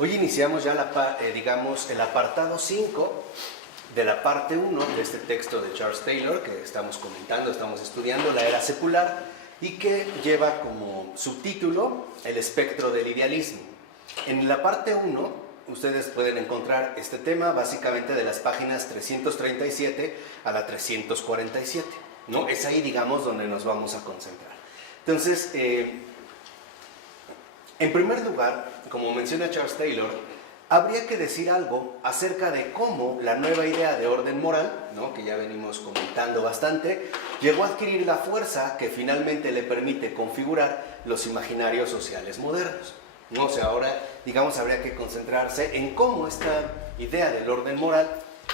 Hoy iniciamos ya digamos, el apartado 5 de la parte 1 de este texto de Charles Taylor que estamos comentando, estamos estudiando, la era secular, y que lleva como subtítulo El espectro del idealismo. En la parte 1 ustedes pueden encontrar este tema básicamente de las páginas 337 a la 347, ¿no? Es ahí, digamos, donde nos vamos a concentrar. Entonces, en primer lugar, como menciona Charles Taylor, habría que decir algo acerca de cómo la nueva idea de orden moral, ¿no?, que ya venimos comentando bastante, llegó a adquirir la fuerza que finalmente le permite configurar los imaginarios sociales modernos, ¿no? O sea, ahora, digamos, habría que concentrarse en cómo esta idea del orden moral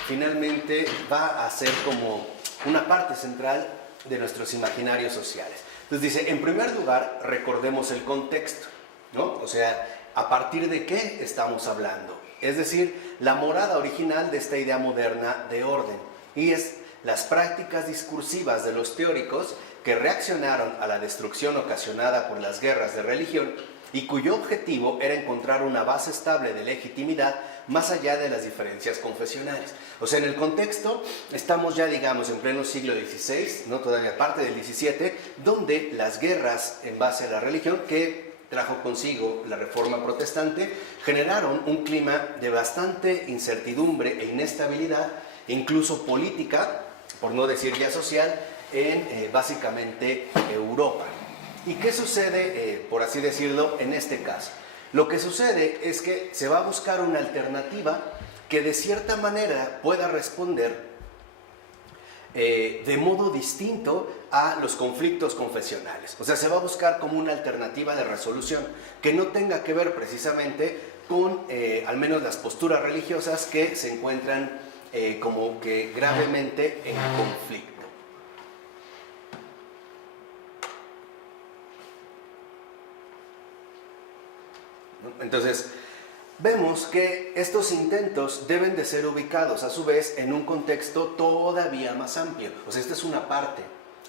finalmente va a ser como una parte central de nuestros imaginarios sociales. Entonces dice, en primer lugar, recordemos el contexto, ¿no? O sea, ¿a partir de qué estamos hablando? Es decir, la morada original de esta idea moderna de orden, y es las prácticas discursivas de los teóricos que reaccionaron a la destrucción ocasionada por las guerras de religión y cuyo objetivo era encontrar una base estable de legitimidad más allá de las diferencias confesionales. O sea, en el contexto estamos ya, digamos, en pleno siglo XVI, ¿no?, todavía parte del XVII, donde las guerras en base a la religión que trajo consigo la Reforma Protestante, generaron un clima de bastante incertidumbre e inestabilidad, incluso política, por no decir ya social, en básicamente Europa. ¿Y qué sucede, por así decirlo, en este caso? Lo que sucede es que se va a buscar una alternativa que de cierta manera pueda responder de modo distinto a los conflictos confesionales. O sea, se va a buscar como una alternativa de resolución que no tenga que ver precisamente con, al menos las posturas religiosas que se encuentran como que gravemente en conflicto. Entonces, vemos que estos intentos deben de ser ubicados a su vez en un contexto todavía más amplio. O sea, esta es una parte.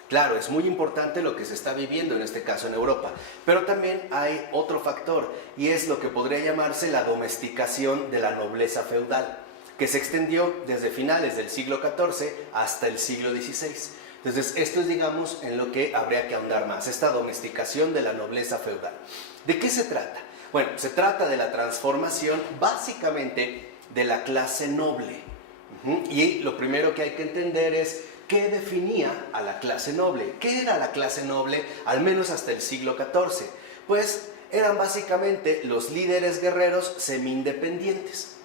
Claro, es muy importante lo que se está viviendo en este caso en Europa, pero también hay otro factor, y es lo que podría llamarse la domesticación de la nobleza feudal, que se extendió desde finales del siglo XIV hasta el siglo XVI. Entonces, esto es, digamos, en lo que habría que ahondar más, esta domesticación de la nobleza feudal. ¿De qué se trata? Bueno, se trata de la transformación básicamente de la clase noble. Y lo primero que hay que entender es qué definía a la clase noble. ¿Qué era la clase noble, al menos hasta el siglo XIV? Pues eran básicamente los líderes guerreros semi-independientes.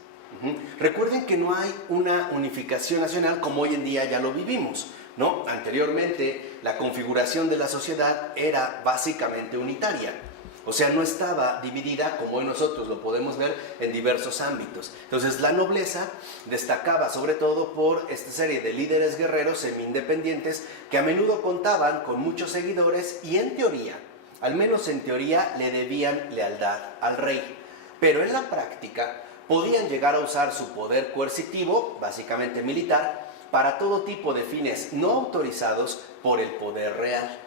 Recuerden que no hay una unificación nacional como hoy en día ya lo vivimos, ¿no? Anteriormente la configuración de la sociedad era básicamente unitaria. O sea, no estaba dividida como hoy nosotros lo podemos ver en diversos ámbitos. Entonces, la nobleza destacaba sobre todo por esta serie de líderes guerreros semi-independientes que a menudo contaban con muchos seguidores y en teoría, al menos en teoría, le debían lealtad al rey. Pero en la práctica podían llegar a usar su poder coercitivo, básicamente militar, para todo tipo de fines no autorizados por el poder real.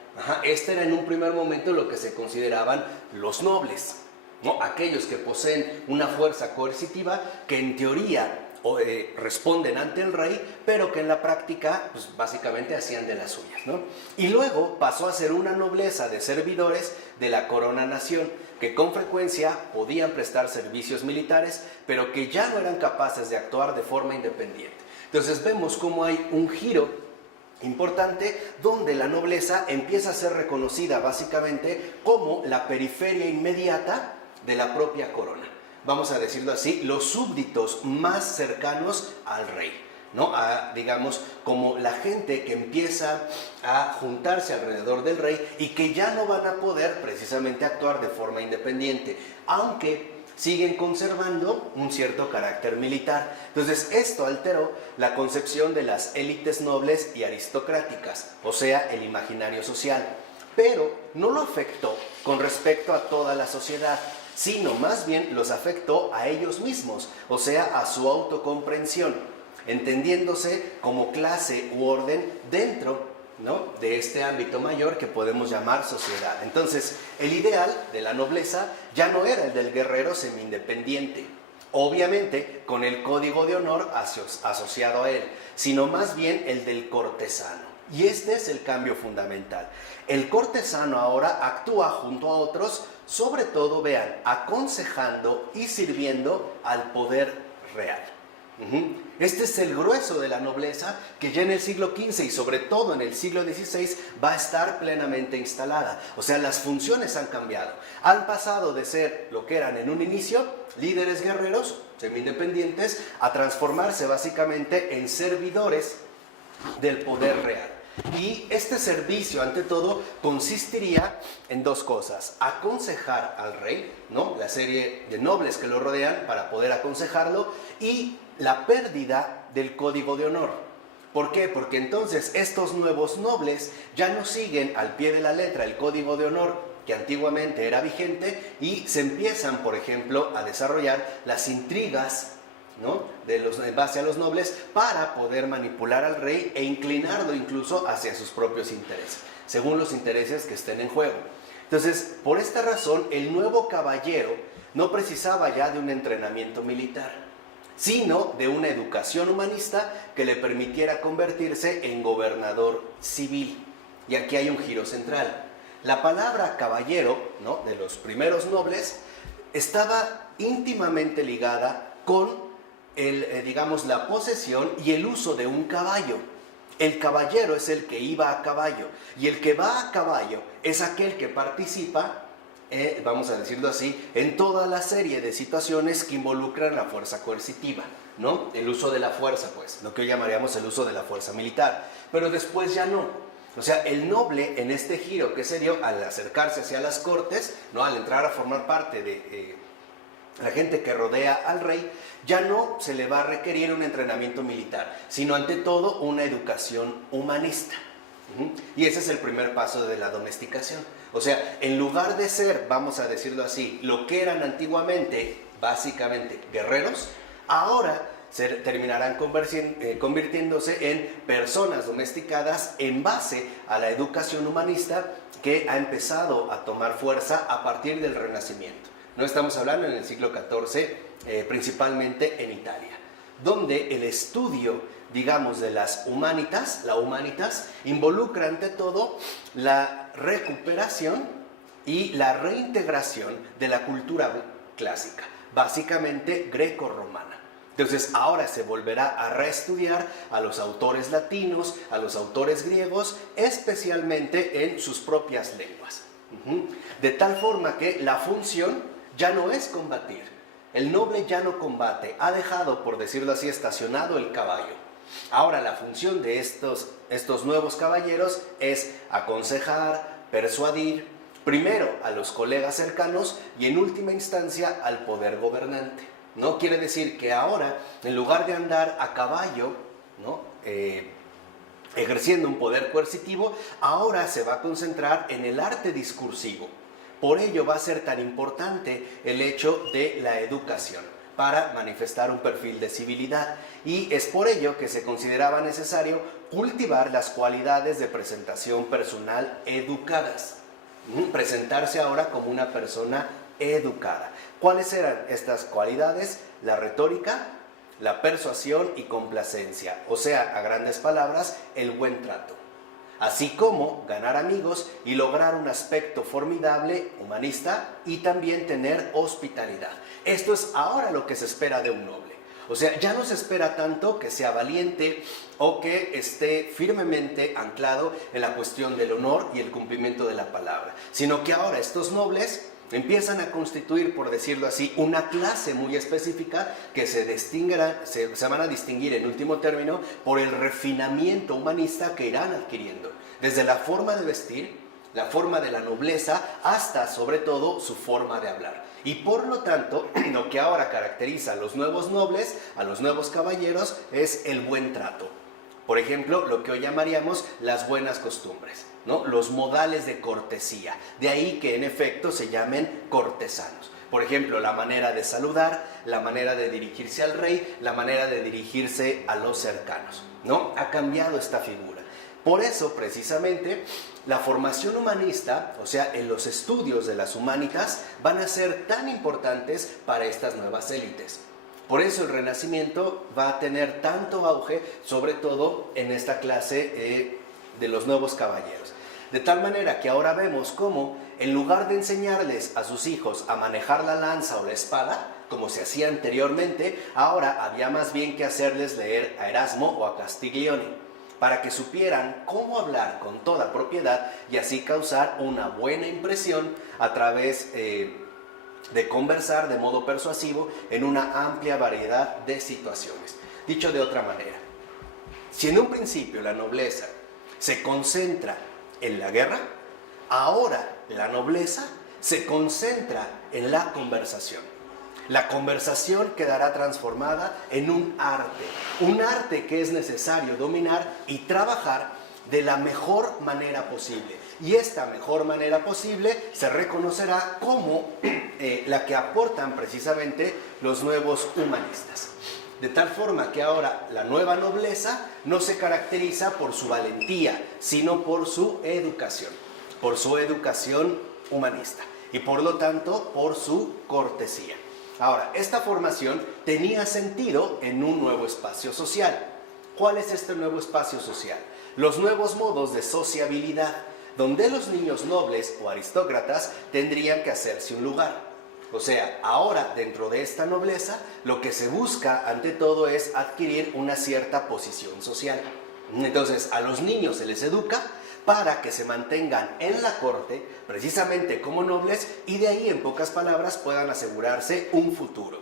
Este era en un primer momento lo que se consideraban los nobles, ¿no? Aquellos que poseen una fuerza coercitiva que en teoría responden ante el rey, pero que en la práctica pues, básicamente hacían de las suyas, ¿no? Y luego pasó a ser una nobleza de servidores de la corona nación, que con frecuencia podían prestar servicios militares, pero que ya no eran capaces de actuar de forma independiente. Entonces vemos cómo hay un giro importante donde la nobleza empieza a ser reconocida básicamente como la periferia inmediata de la propia corona. Vamos a decirlo así, los súbditos más cercanos al rey, ¿no? Digamos, como la gente que empieza a juntarse alrededor del rey y que ya no van a poder precisamente actuar de forma independiente, aunque siguen conservando un cierto carácter militar. Entonces, esto alteró la concepción de las élites nobles y aristocráticas, o sea, el imaginario social, pero no lo afectó con respecto a toda la sociedad, sino más bien los afectó a ellos mismos, o sea, a su autocomprensión, entendiéndose como clase u orden dentro ¿no?, de este ámbito mayor que podemos llamar sociedad. Entonces, el ideal de la nobleza ya no era el del guerrero semi-independiente, obviamente con el código de honor asociado a él, sino más bien el del cortesano. Y este es el cambio fundamental. El cortesano ahora actúa junto a otros, sobre todo, vean, aconsejando y sirviendo al poder real. Este es el grueso de la nobleza que ya en el siglo XV y sobre todo en el siglo XVI va a estar plenamente instalada. O sea, las funciones han cambiado. Han pasado de ser lo que eran en un inicio, líderes guerreros, semi-independientes, a transformarse básicamente en servidores del poder real. Y este servicio, ante todo, consistiría en dos cosas: aconsejar al rey, ¿no?, la serie de nobles que lo rodean para poder aconsejarlo, y la pérdida del código de honor. ¿Por qué? Porque entonces estos nuevos nobles ya no siguen al pie de la letra el código de honor que antiguamente era vigente y se empiezan, por ejemplo, a desarrollar las intrigas, ¿no?, en base a los nobles para poder manipular al rey e inclinarlo incluso hacia sus propios intereses, según los intereses que estén en juego. Entonces, por esta razón, el nuevo caballero no precisaba ya de un entrenamiento militar, sino de una educación humanista que le permitiera convertirse en gobernador civil. Y aquí hay un giro central. La palabra caballero, ¿no?, de los primeros nobles estaba íntimamente ligada con digamos, la posesión y el uso de un caballo. El caballero es el que iba a caballo, y el que va a caballo es aquel que participa, vamos a decirlo así, en toda la serie de situaciones que involucran la fuerza coercitiva, ¿no?, el uso de la fuerza, pues, lo que hoy llamaríamos el uso de la fuerza militar. Pero después ya no. O sea, el noble, en este giro que se dio al acercarse hacia las cortes, ¿no?, al entrar a formar parte de la gente que rodea al rey, ya no se le va a requerir un entrenamiento militar, sino ante todo una educación humanista. Y ese es el primer paso de la domesticación. O sea, en lugar de ser, vamos a decirlo así, lo que eran antiguamente, básicamente guerreros, ahora se terminarán convirtiéndose en personas domesticadas en base a la educación humanista que ha empezado a tomar fuerza a partir del Renacimiento. No estamos hablando en el siglo XIV, principalmente en Italia, donde el estudio, digamos, de las humanitas, la humanitas, involucra ante todo la recuperación y la reintegración de la cultura clásica, básicamente greco-romana. Entonces ahora se volverá a reestudiar a los autores latinos, a los autores griegos, especialmente en sus propias lenguas. De tal forma que la función ya no es combatir. El noble ya no combate, ha dejado, por decirlo así, estacionado el caballo. Ahora la función de estos nuevos caballeros es aconsejar, persuadir, primero a los colegas cercanos y en última instancia al poder gobernante. No quiere decir que ahora, en lugar de andar a caballo, ¿no?, ejerciendo un poder coercitivo, ahora se va a concentrar en el arte discursivo. Por ello va a ser tan importante el hecho de la educación para manifestar un perfil de civilidad, y es por ello que se consideraba necesario cultivar las cualidades de presentación personal educadas, presentarse ahora como una persona educada. ¿Cuáles eran estas cualidades? La retórica, la persuasión y complacencia, o sea, a grandes palabras, el buen trato. Así como ganar amigos y lograr un aspecto formidable, humanista, y también tener hospitalidad. Esto es ahora lo que se espera de un noble. O sea, ya no se espera tanto que sea valiente o que esté firmemente anclado en la cuestión del honor y el cumplimiento de la palabra, sino que ahora estos nobles empiezan a constituir, por decirlo así, una clase muy específica que se van a distinguir en último término por el refinamiento humanista que irán adquiriendo, desde la forma de vestir, la forma de la nobleza, hasta sobre todo su forma de hablar. Y por lo tanto, lo que ahora caracteriza a los nuevos nobles, a los nuevos caballeros, es el buen trato. Por ejemplo, lo que hoy llamaríamos las buenas costumbres, ¿no?, los modales de cortesía. De ahí que en efecto se llamen cortesanos. Por ejemplo, la manera de saludar, la manera de dirigirse al rey, la manera de dirigirse a los cercanos, ¿no? Ha cambiado esta figura. Por eso, precisamente, la formación humanista, o sea, en los estudios de las humanitas, van a ser tan importantes para estas nuevas élites. Por eso el Renacimiento va a tener tanto auge, sobre todo en esta clase de los nuevos caballeros. De tal manera que ahora vemos cómo, en lugar de enseñarles a sus hijos a manejar la lanza o la espada, como se hacía anteriormente, ahora había más bien que hacerles leer a Erasmo o a Castiglione, para que supieran cómo hablar con toda propiedad y así causar una buena impresión a través de conversar de modo persuasivo en una amplia variedad de situaciones. Dicho de otra manera, si en un principio la nobleza se concentra en la guerra, ahora la nobleza se concentra en la conversación. La conversación quedará transformada en un arte que es necesario dominar y trabajar de la mejor manera posible. Y esta mejor manera posible se reconocerá como la que aportan precisamente los nuevos humanistas. De tal forma que ahora la nueva nobleza no se caracteriza por su valentía, sino por su educación humanista y por lo tanto por su cortesía. Ahora, esta formación tenía sentido en un nuevo espacio social. ¿Cuál es este nuevo espacio social? Los nuevos modos de sociabilidad, donde los niños nobles o aristócratas tendrían que hacerse un lugar. O sea, ahora dentro de esta nobleza, lo que se busca ante todo es adquirir una cierta posición social. Entonces, a los niños se les educa para que se mantengan en la corte, precisamente como nobles, y de ahí, en pocas palabras, puedan asegurarse un futuro,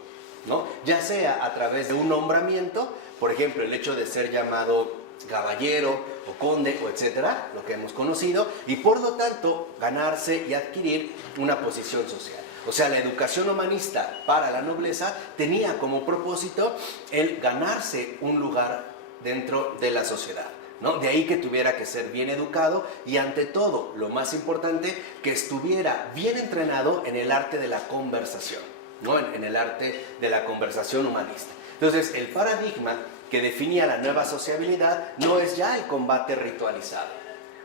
¿no? Ya sea a través de un nombramiento, por ejemplo, el hecho de ser llamado caballero o conde o etcétera, lo que hemos conocido, y por lo tanto ganarse y adquirir una posición social. O sea, la educación humanista para la nobleza tenía como propósito el ganarse un lugar dentro de la sociedad, ¿no? De ahí que tuviera que ser bien educado y ante todo, lo más importante, que estuviera bien entrenado en el arte de la conversación, ¿no? En el arte de la conversación humanista. Entonces, el paradigma que definía la nueva sociabilidad no es ya el combate ritualizado,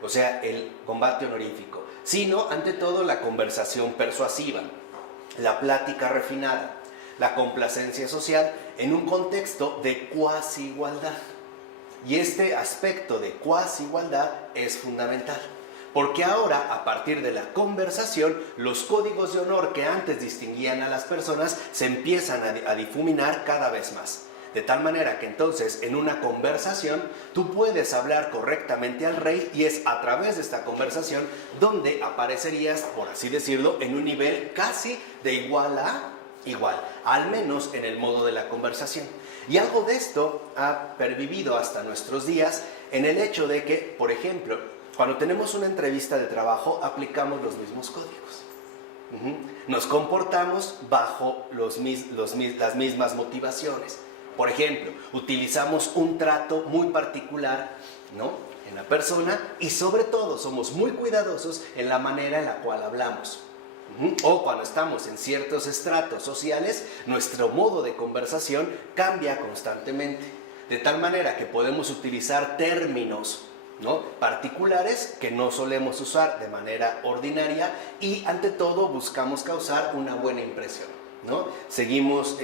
o sea, el combate honorífico, sino ante todo la conversación persuasiva, la plática refinada, la complacencia social en un contexto de cuasi igualdad. Y este aspecto de cuasi igualdad es fundamental, porque ahora, a partir de la conversación, los códigos de honor que antes distinguían a las personas se empiezan a difuminar cada vez más. De tal manera que entonces, en una conversación, tú puedes hablar correctamente al rey y es a través de esta conversación donde aparecerías, por así decirlo, en un nivel casi de igual a igual, al menos en el modo de la conversación. Y algo de esto ha pervivido hasta nuestros días en el hecho de que, por ejemplo, cuando tenemos una entrevista de trabajo, aplicamos los mismos códigos. Nos comportamos bajo las mismas motivaciones. Por ejemplo, utilizamos un trato muy particular, ¿no?, en la persona y sobre todo somos muy cuidadosos en la manera en la cual hablamos. O cuando estamos en ciertos estratos sociales, nuestro modo de conversación cambia constantemente, de tal manera que podemos utilizar términos, ¿no?, particulares que no solemos usar de manera ordinaria y ante todo buscamos causar una buena impresión, ¿no? Seguimos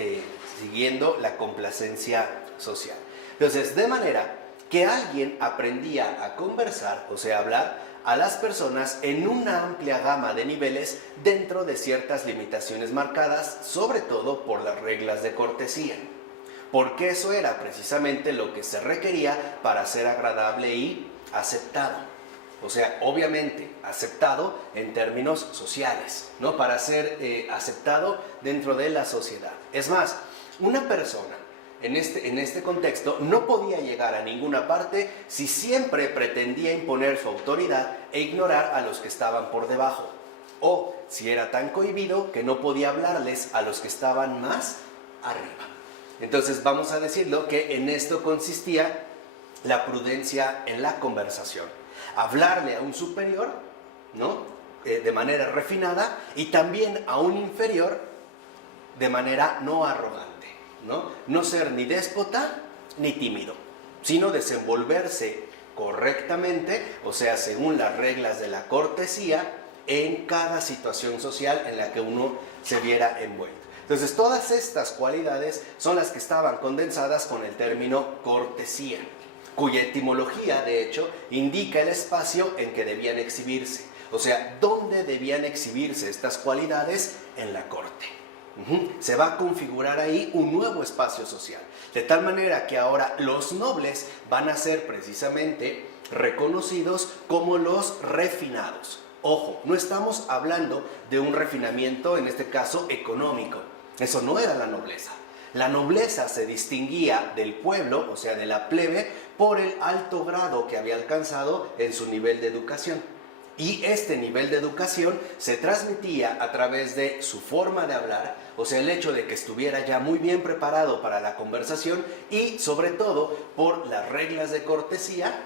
siguiendo la complacencia social. Entonces, de manera que alguien aprendía a conversar, o sea, hablar a las personas en una amplia gama de niveles dentro de ciertas limitaciones marcadas, sobre todo por las reglas de cortesía, porque eso era precisamente lo que se requería para ser agradable y aceptado. O sea, obviamente aceptado en términos sociales, ¿no?, para ser aceptado dentro de la sociedad. Es más, una persona en este contexto no podía llegar a ninguna parte si siempre pretendía imponer su autoridad e ignorar a los que estaban por debajo, o si era tan cohibido que no podía hablarles a los que estaban más arriba. Entonces vamos a decirlo que en esto consistía la prudencia en la conversación. Hablarle a un superior, ¿no?, de manera refinada, y también a un inferior de manera no arrogante. ¿No? No ser ni déspota ni tímido, sino desenvolverse correctamente, o sea, según las reglas de la cortesía, en cada situación social en la que uno se viera envuelto. Entonces, todas estas cualidades son las que estaban condensadas con el término cortesía, cuya etimología, de hecho, indica el espacio en que debían exhibirse. O sea, ¿dónde debían exhibirse estas cualidades? En la corte. Se va a configurar ahí un nuevo espacio social, de tal manera que ahora los nobles van a ser precisamente reconocidos como los refinados. Ojo, no estamos hablando de un refinamiento, en este caso, económico. Eso no era la nobleza. La nobleza se distinguía del pueblo, o sea, de la plebe, por el alto grado que había alcanzado en su nivel de educación. Y este nivel de educación se transmitía a través de su forma de hablar, o sea, el hecho de que estuviera ya muy bien preparado para la conversación y, sobre todo, por las reglas de cortesía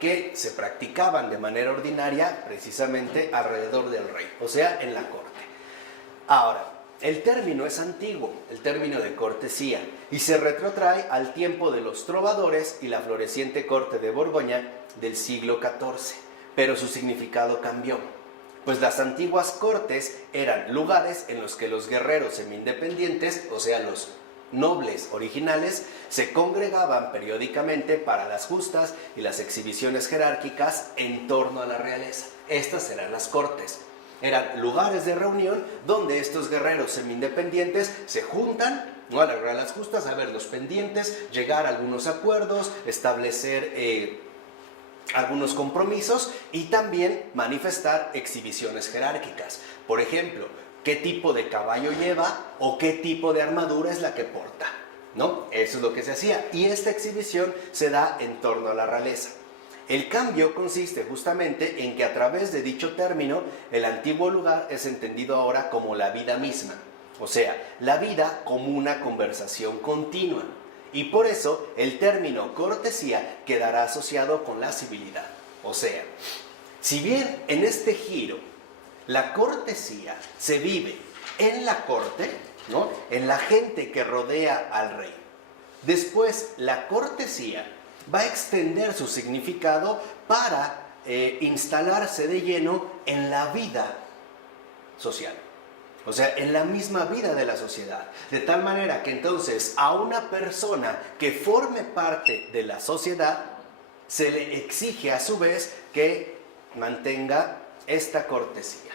que se practicaban de manera ordinaria precisamente alrededor del rey, o sea, en la corte. Ahora, el término es antiguo, el término de cortesía, y se retrotrae al tiempo de los trovadores y la floreciente corte de Borgoña del siglo XIV, pero su significado cambió, pues las antiguas cortes eran lugares en los que los guerreros semi-independientes, o sea, los nobles originales, se congregaban periódicamente para las justas y las exhibiciones jerárquicas en torno a la realeza. Estas eran las cortes. Eran lugares de reunión donde estos guerreros semi-independientes se juntan, ¿no?, a alargar las justas, a ver los pendientes, llegar a algunos acuerdos, establecer algunos compromisos y también manifestar exhibiciones jerárquicas. Por ejemplo, qué tipo de caballo lleva o qué tipo de armadura es la que porta, ¿no? Eso es lo que se hacía, y esta exhibición se da en torno a la realeza. El cambio consiste justamente en que a través de dicho término, el antiguo lugar es entendido ahora como la vida misma, o sea, la vida como una conversación continua. Y por eso el término cortesía quedará asociado con la civilidad. O sea, si bien en este giro la cortesía se vive en la corte, ¿no?, en la gente que rodea al rey, después la cortesía va a extender su significado para instalarse de lleno en la vida social. O sea, en la misma vida de la sociedad. De tal manera que entonces a una persona que forme parte de la sociedad se le exige a su vez que mantenga esta cortesía.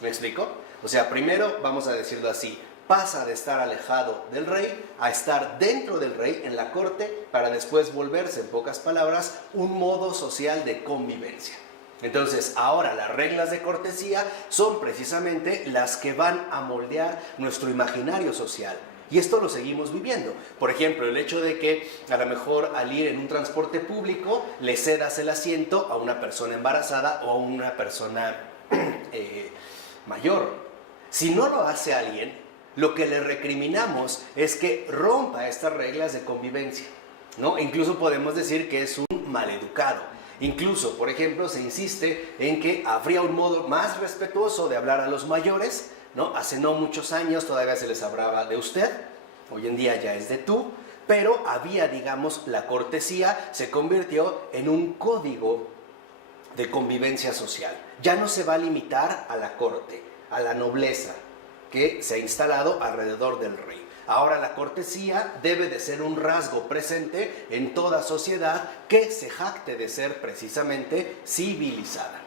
¿Me explico? O sea, primero, vamos a decirlo así, pasa de estar alejado del rey a estar dentro del rey en la corte para después volverse, en pocas palabras, un modo social de convivencia. Entonces, ahora las reglas de cortesía son precisamente las que van a moldear nuestro imaginario social. Y esto lo seguimos viviendo. Por ejemplo, el hecho de que a lo mejor al ir en un transporte público le cedas el asiento a una persona embarazada o a una persona mayor. Si no lo hace alguien, lo que le recriminamos es que rompa estas reglas de convivencia, ¿no? Incluso podemos decir que es un maleducado. Incluso, por ejemplo, se insiste en que habría un modo más respetuoso de hablar a los mayores, ¿no? Hace no muchos años todavía se les hablaba de usted, hoy en día ya es de tú, pero había, digamos, la cortesía se convirtió en un código de convivencia social. Ya no se va a limitar a la corte, a la nobleza que se ha instalado alrededor del rey. Ahora la cortesía debe de ser un rasgo presente en toda sociedad que se jacte de ser precisamente civilizada.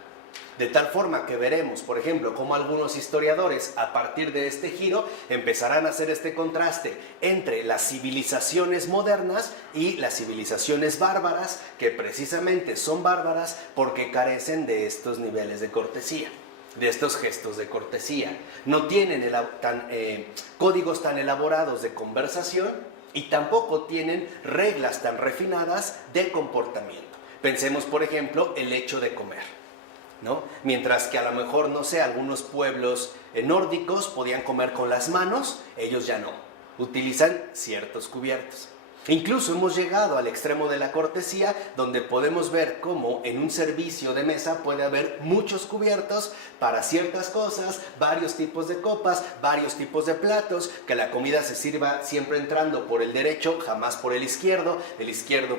De tal forma que veremos, por ejemplo, cómo algunos historiadores a partir de este giro empezarán a hacer este contraste entre las civilizaciones modernas y las civilizaciones bárbaras, que precisamente son bárbaras porque carecen de estos niveles de cortesía, de estos gestos de cortesía. No tienen códigos tan elaborados de conversación y tampoco tienen reglas tan refinadas de comportamiento. Pensemos, por ejemplo, el hecho de comer, ¿no? Mientras que a lo mejor, no sé, algunos pueblos nórdicos podían comer con las manos, ellos ya no. Utilizan ciertos cubiertos. Incluso hemos llegado al extremo de la cortesía, donde podemos ver cómo en un servicio de mesa puede haber muchos cubiertos para ciertas cosas, varios tipos de copas, varios tipos de platos, que la comida se sirva siempre entrando por el derecho, jamás por el izquierdo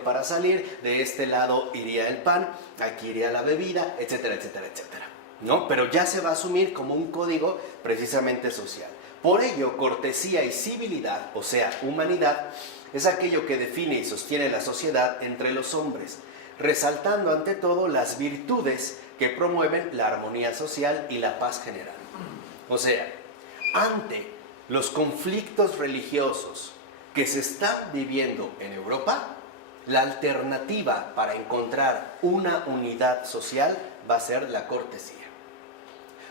para salir, de este lado iría el pan, aquí iría la bebida, etcétera, etcétera, etcétera, ¿no? Pero ya se va a asumir como un código precisamente social. Por ello, cortesía y civilidad, o sea, humanidad, es aquello que define y sostiene la sociedad entre los hombres, resaltando ante todo las virtudes que promueven la armonía social y la paz general. O sea, ante los conflictos religiosos que se están viviendo en Europa, la alternativa para encontrar una unidad social va a ser la cortesía.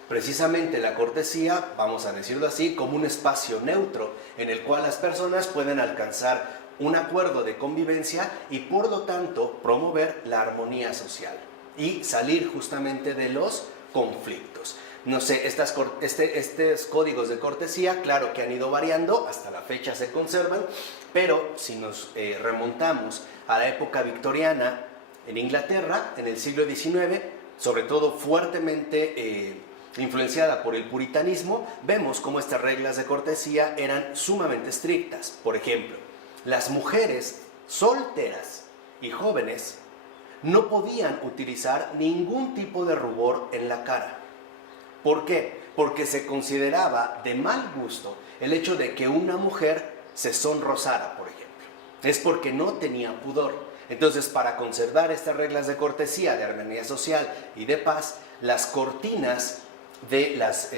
Precisamente la cortesía, vamos a decirlo así, como un espacio neutro en el cual las personas pueden alcanzar un acuerdo de convivencia y por lo tanto promover la armonía social y salir justamente de los conflictos. No sé, estos códigos de cortesía, claro que han ido variando, hasta la fecha se conservan, pero si nos remontamos a la época victoriana en Inglaterra, en el siglo XIX, sobre todo fuertemente influenciada por el puritanismo, vemos cómo estas reglas de cortesía eran sumamente estrictas. Por ejemplo, las mujeres solteras y jóvenes no podían utilizar ningún tipo de rubor en la cara. ¿Por qué? Porque se consideraba de mal gusto el hecho de que una mujer se sonrosara, por ejemplo. Es porque no tenía pudor. Entonces, para conservar estas reglas de cortesía, de armonía social y de paz, las cortinas de las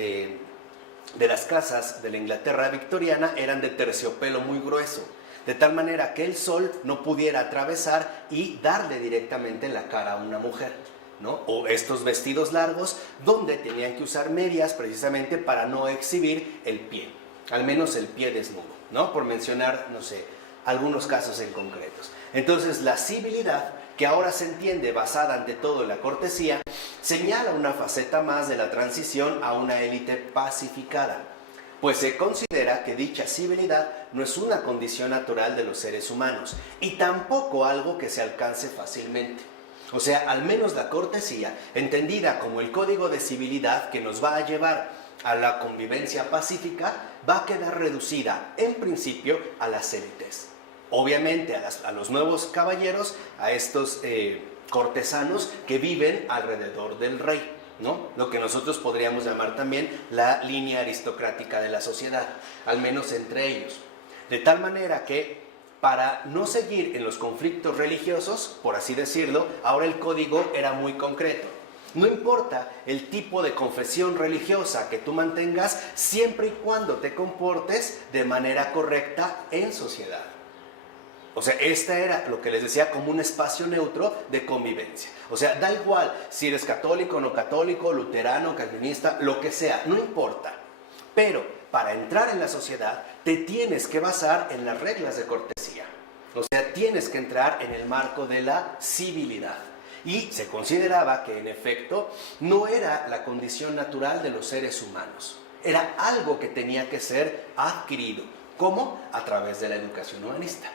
casas de la Inglaterra victoriana eran de terciopelo muy grueso, de tal manera que el sol no pudiera atravesar y darle directamente en la cara a una mujer, ¿no? O estos vestidos largos donde tenían que usar medias precisamente para no exhibir el pie, al menos el pie desnudo, ¿no? Por mencionar, no sé, algunos casos en concretos. Entonces, la civilidad, que ahora se entiende basada ante todo en la cortesía, señala una faceta más de la transición a una élite pacificada, pues se considera que dicha civilidad no es una condición natural de los seres humanos y tampoco algo que se alcance fácilmente. O sea, al menos la cortesía, entendida como el código de civilidad que nos va a llevar a la convivencia pacífica, va a quedar reducida en principio a las élites. Obviamente a los nuevos caballeros, a estos cortesanos que viven alrededor del rey, ¿no? Lo que nosotros podríamos llamar también la línea aristocrática de la sociedad, al menos entre ellos. De tal manera que para no seguir en los conflictos religiosos, por así decirlo, ahora el código era muy concreto. No importa el tipo de confesión religiosa que tú mantengas, siempre y cuando te comportes de manera correcta en sociedad. O sea, esta era lo que les decía como un espacio neutro de convivencia. O sea, da igual si eres católico, no católico, luterano, calvinista, lo que sea, no importa. Pero para entrar en la sociedad te tienes que basar en las reglas de cortesía. O sea, tienes que entrar en el marco de la civilidad. Y se consideraba que en efecto no era la condición natural de los seres humanos. Era algo que tenía que ser adquirido. ¿Cómo? A través de la educación humanista.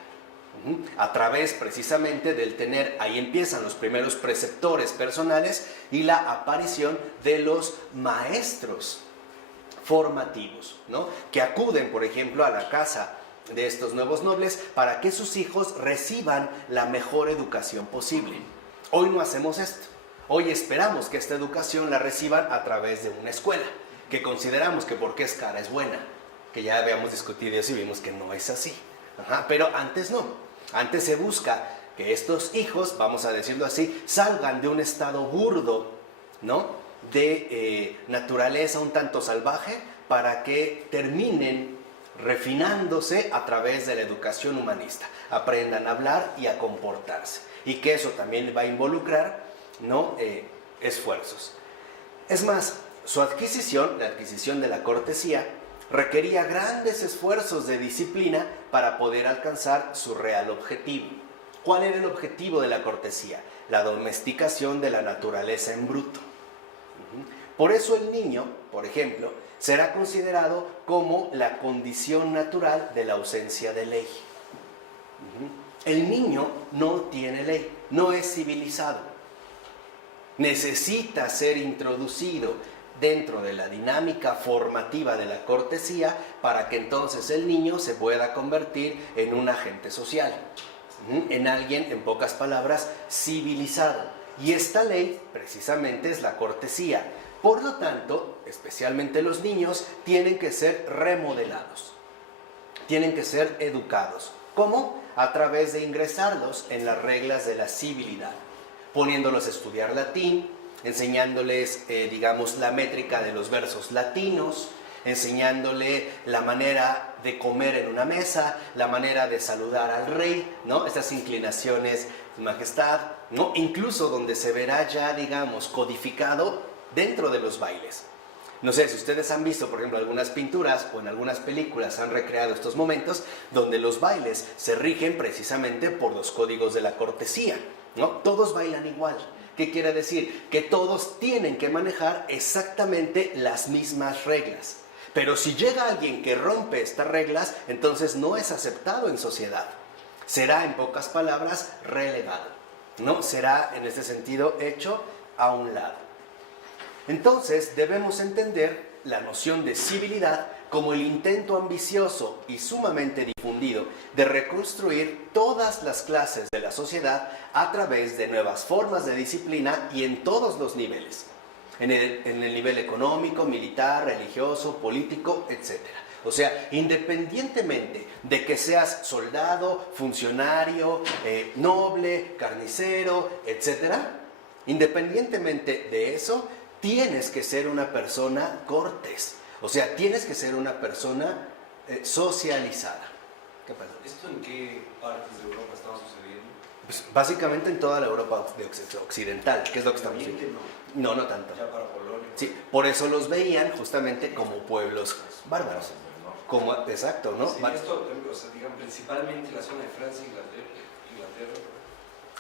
A través precisamente del tener, ahí empiezan los primeros preceptores personales y la aparición de los maestros formativos, ¿no? Que acuden, por ejemplo, a la casa de estos nuevos nobles para que sus hijos reciban la mejor educación posible. Hoy no hacemos esto. Hoy esperamos que esta educación la reciban a través de una escuela, que consideramos que porque es cara es buena, que ya habíamos discutido eso y vimos que no es así. Pero antes no. Antes se busca que estos hijos, vamos a decirlo así, salgan de un estado burdo, ¿no? De naturaleza un tanto salvaje, para que terminen refinándose a través de la educación humanista. Aprendan a hablar y a comportarse. Y que eso también va a involucrar, ¿no? Esfuerzos. Es más, su adquisición, la adquisición de la cortesía, requería grandes esfuerzos de disciplina para poder alcanzar su real objetivo. ¿Cuál era el objetivo de la cortesía? La domesticación de la naturaleza en bruto. Por eso el niño, por ejemplo, será considerado como la condición natural de la ausencia de ley. El niño no tiene ley, no es civilizado. Necesita ser introducido dentro de la dinámica formativa de la cortesía para que entonces el niño se pueda convertir en un agente social, en alguien, en pocas palabras, civilizado. Y esta ley precisamente es la cortesía. Por lo tanto, especialmente los niños tienen que ser remodelados, tienen que ser educados. ¿Cómo? A través de ingresarlos en las reglas de la civilidad, poniéndolos a estudiar latín, enseñándoles, digamos, la métrica de los versos latinos, enseñándole la manera de comer en una mesa, la manera de saludar al rey, ¿no? Estas inclinaciones, su majestad, ¿no? Incluso donde se verá ya, digamos, codificado dentro de los bailes. No sé, si ustedes han visto, por ejemplo, algunas pinturas o en algunas películas han recreado estos momentos donde los bailes se rigen precisamente por los códigos de la cortesía, ¿no? Todos bailan igual. ¿Qué quiere decir? Que todos tienen que manejar exactamente las mismas reglas. Pero si llega alguien que rompe estas reglas, entonces no es aceptado en sociedad. Será, en pocas palabras, relegado, ¿no? Será, en ese sentido, hecho a un lado. Entonces, debemos entender la noción de civilidad como el intento ambicioso y sumamente difundido de reconstruir todas las clases de la sociedad a través de nuevas formas de disciplina y en todos los niveles. En el nivel económico, militar, religioso, político, etc. O sea, independientemente de que seas soldado, funcionario, noble, carnicero, etc., independientemente de eso, tienes que ser una persona cortés. O sea, tienes que ser una persona socializada. ¿Qué pasa? ¿Esto en qué partes de Europa estaba sucediendo? Pues básicamente en toda la Europa occidental, que es lo que estamos viendo. No, no tanto. Ya para Polonia. Sí, por eso los veían justamente como pueblos bárbaros. Como, exacto, ¿no? Sí, esto, o sea, digamos, principalmente la zona de Francia, Inglaterra.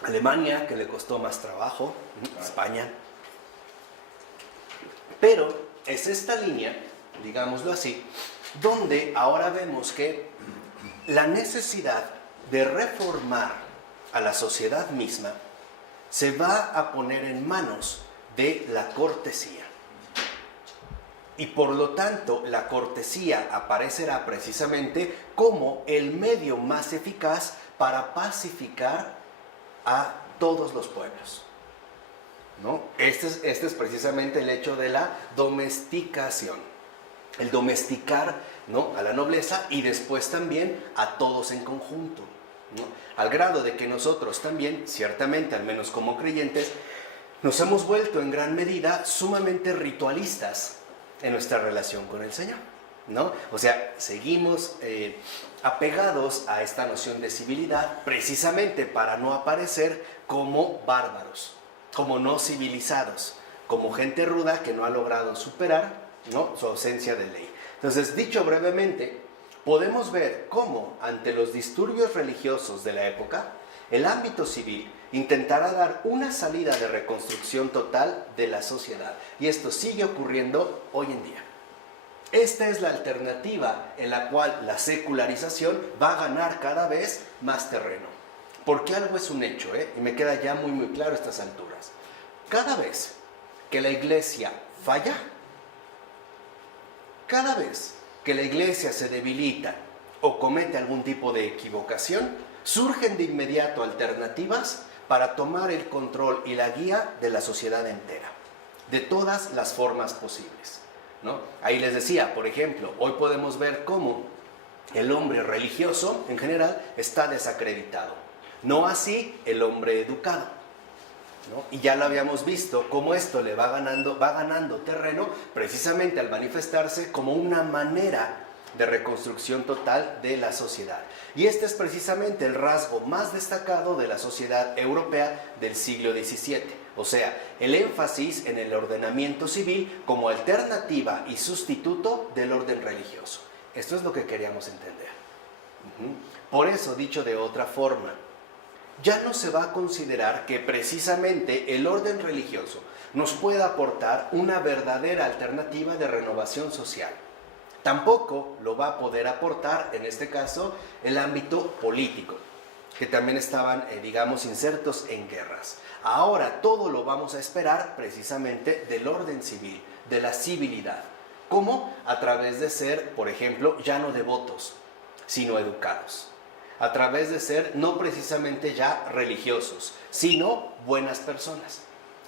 Alemania, que le costó más trabajo, España. Pero es esta línea, digámoslo así, donde ahora vemos que la necesidad de reformar a la sociedad misma se va a poner en manos de la cortesía. Y por lo tanto, la cortesía aparecerá precisamente como el medio más eficaz para pacificar a todos los pueblos, ¿no? Este es precisamente el hecho de la domesticación. El domesticar, ¿no?, a la nobleza y después también a todos en conjunto, ¿no? Al grado de que nosotros también, ciertamente, al menos como creyentes, nos hemos vuelto en gran medida sumamente ritualistas en nuestra relación con el Señor, ¿no? O sea, seguimos apegados a esta noción de civilidad precisamente para no aparecer como bárbaros, como no civilizados, como gente ruda que no ha logrado superar, ¿no?, su ausencia de ley. Entonces, dicho brevemente, podemos ver cómo ante los disturbios religiosos de la época, el ámbito civil intentará dar una salida de reconstrucción total de la sociedad. Y esto sigue ocurriendo hoy en día. Esta es la alternativa en la cual la secularización va a ganar cada vez más terreno. Porque algo es un hecho, y me queda ya muy claro a estas alturas. Cada vez que la iglesia falla, cada vez que la iglesia se debilita o comete algún tipo de equivocación, surgen de inmediato alternativas para tomar el control y la guía de la sociedad entera, de todas las formas posibles, ¿no? Ahí les decía, por ejemplo, hoy podemos ver cómo el hombre religioso en general está desacreditado, no así el hombre educado, ¿no? Y ya lo habíamos visto, cómo esto le va ganando terreno precisamente al manifestarse como una manera de reconstrucción total de la sociedad. Y este es precisamente el rasgo más destacado de la sociedad europea del siglo XVII, o sea, el énfasis en el ordenamiento civil como alternativa y sustituto del orden religioso. Esto es lo que queríamos entender. Por eso, dicho de otra forma, ya no se va a considerar que precisamente el orden religioso nos pueda aportar una verdadera alternativa de renovación social. Tampoco lo va a poder aportar, en este caso, el ámbito político. que también estaban, digamos, insertos en guerras. Ahora todo lo vamos a esperar precisamente del orden civil, de la civilidad. ¿Cómo? A través de ser, por ejemplo, ya no devotos, sino educados. A través de ser no precisamente ya religiosos, sino buenas personas.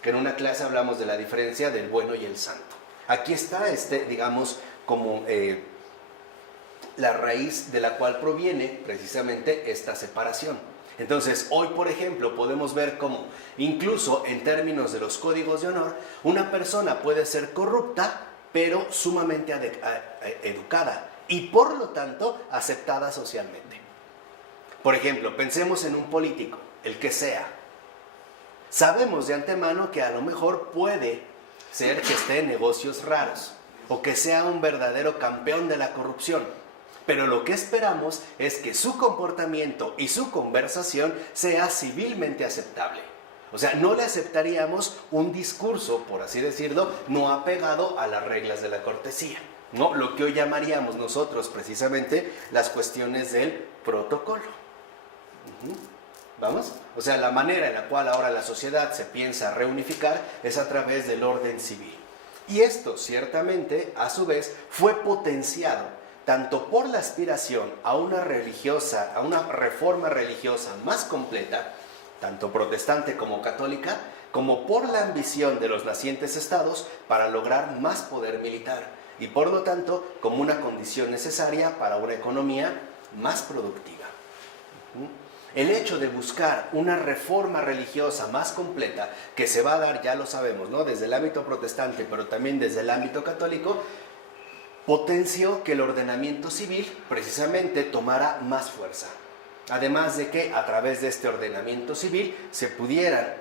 Que en una clase hablamos de la diferencia del bueno y el santo. Aquí está, digamos, como la raíz de la cual proviene precisamente esta separación. Entonces, hoy, por ejemplo, podemos ver cómo, incluso en términos de los códigos de honor, una persona puede ser corrupta, pero sumamente educada y, por lo tanto, aceptada socialmente. Por ejemplo, pensemos en un político, el que sea. Sabemos de antemano que a lo mejor puede ser que esté en negocios raros o que sea un verdadero campeón de la corrupción. Pero lo que esperamos es que su comportamiento y su conversación sea civilmente aceptable. O sea, no le aceptaríamos un discurso, por así decirlo, no apegado a las reglas de la cortesía, ¿no? Lo que hoy llamaríamos nosotros precisamente las cuestiones del protocolo. ¿Vamos? O sea, la manera en la cual ahora la sociedad se piensa reunificar es a través del orden civil. Y esto, ciertamente, a su vez, fue potenciado tanto por la aspiración a una reforma religiosa más completa, tanto protestante como católica, como por la ambición de los nacientes estados para lograr más poder militar y por lo tanto como una condición necesaria para una economía más productiva. El hecho de buscar una reforma religiosa más completa, que se va a dar, ya lo sabemos, ¿no? Desde el ámbito protestante, pero también desde el ámbito católico, potenció que el ordenamiento civil precisamente tomara más fuerza. Además de que a través de este ordenamiento civil se pudieran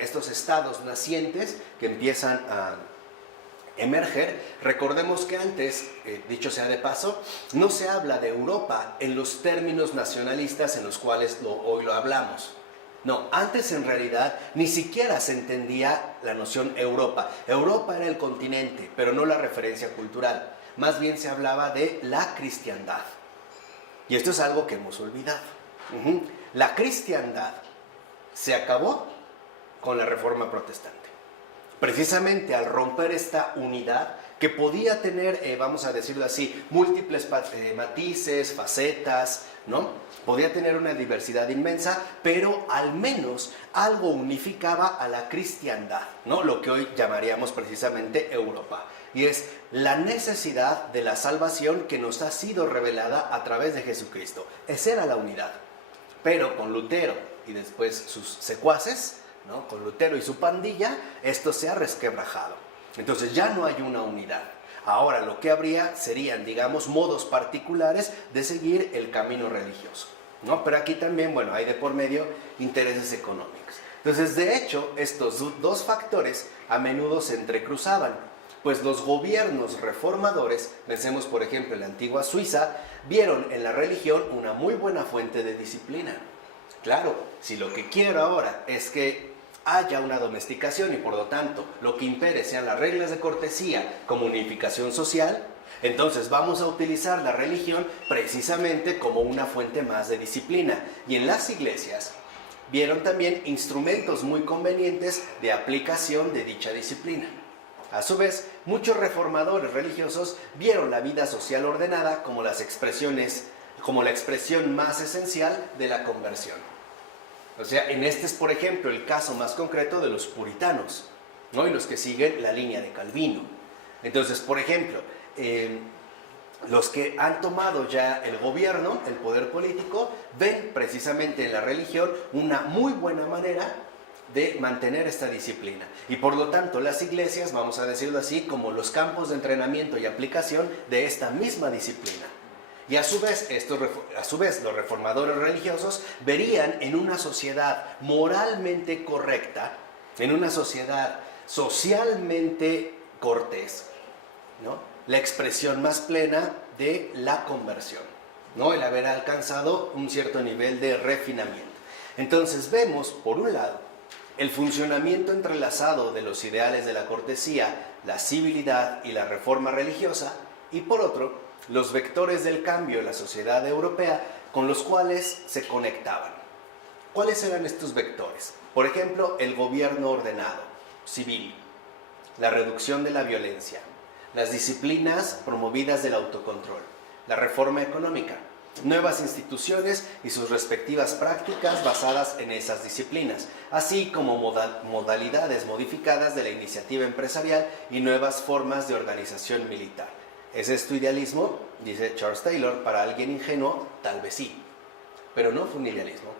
estos estados nacientes que empiezan a emerger. Recordemos que antes, dicho sea de paso, no se habla de Europa en los términos nacionalistas en los cuales hoy lo hablamos. No, antes en realidad ni siquiera se entendía la noción Europa. Europa era el continente, pero no la referencia cultural. Más bien se hablaba de la cristiandad. Y esto es algo que hemos olvidado. La cristiandad se acabó con la Reforma Protestante. Precisamente al romper esta unidad que podía tener, vamos a decirlo así, múltiples matices, facetas, ¿no? Podía tener una diversidad inmensa, pero al menos algo unificaba a la cristiandad, ¿no? Lo que hoy llamaríamos precisamente Europa. Y es la necesidad de la salvación que nos ha sido revelada a través de Jesucristo. Esa era la unidad. Pero con Lutero y después sus secuaces, ¿no? Con Lutero y su pandilla, esto se ha resquebrajado. Entonces ya no hay una unidad. Ahora lo que habría serían, digamos, modos particulares de seguir el camino religioso, ¿no? Pero aquí también, bueno, hay de por medio intereses económicos. Entonces, de hecho, estos dos factores a menudo se entrecruzaban, pues los gobiernos reformadores, pensemos por ejemplo en la antigua Suiza, vieron en la religión una muy buena fuente de disciplina. Claro, si lo que quiero ahora es que haya una domesticación y por lo tanto lo que impere sean las reglas de cortesía como unificación social, entonces vamos a utilizar la religión precisamente como una fuente más de disciplina. Y en las iglesias vieron también instrumentos muy convenientes de aplicación de dicha disciplina. A su vez, muchos reformadores religiosos vieron la vida social ordenada como la expresión más esencial de la conversión. O sea, en este es, por ejemplo, el caso más concreto de los puritanos, ¿no? Y los que siguen la línea de Calvino. Entonces, por ejemplo, los que han tomado ya el gobierno, el poder político, ven precisamente en la religión una muy buena manera de mantener esta disciplina. Y por lo tanto, las iglesias, vamos a decirlo así, como los campos de entrenamiento y aplicación de esta misma disciplina. Y a su vez, los reformadores religiosos verían en una sociedad moralmente correcta, en una sociedad socialmente cortés, ¿no? La expresión más plena de la conversión, ¿no? El haber alcanzado un cierto nivel de refinamiento. Entonces vemos, por un lado, el funcionamiento entrelazado de los ideales de la cortesía, la civilidad y la reforma religiosa, y por otro, los vectores del cambio en la sociedad europea con los cuales se conectaban. ¿Cuáles eran estos vectores? Por ejemplo, el gobierno ordenado, civil, la reducción de la violencia, las disciplinas promovidas del autocontrol, la reforma económica, nuevas instituciones y sus respectivas prácticas basadas en esas disciplinas, así como modalidades modificadas de la iniciativa empresarial y nuevas formas de organización militar. ¿Es esto idealismo? Dice Charles Taylor. Para alguien ingenuo, tal vez sí, pero no fue un idealismo.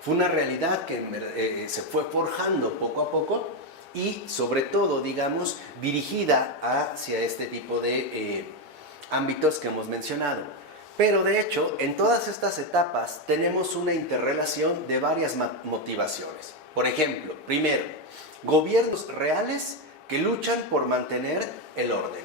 Fue una realidad que se fue forjando poco a poco y sobre todo, digamos, dirigida hacia este tipo de ámbitos que hemos mencionado. Pero de hecho, en todas estas etapas tenemos una interrelación de varias motivaciones. Por ejemplo, primero, gobiernos reales que luchan por mantener el orden.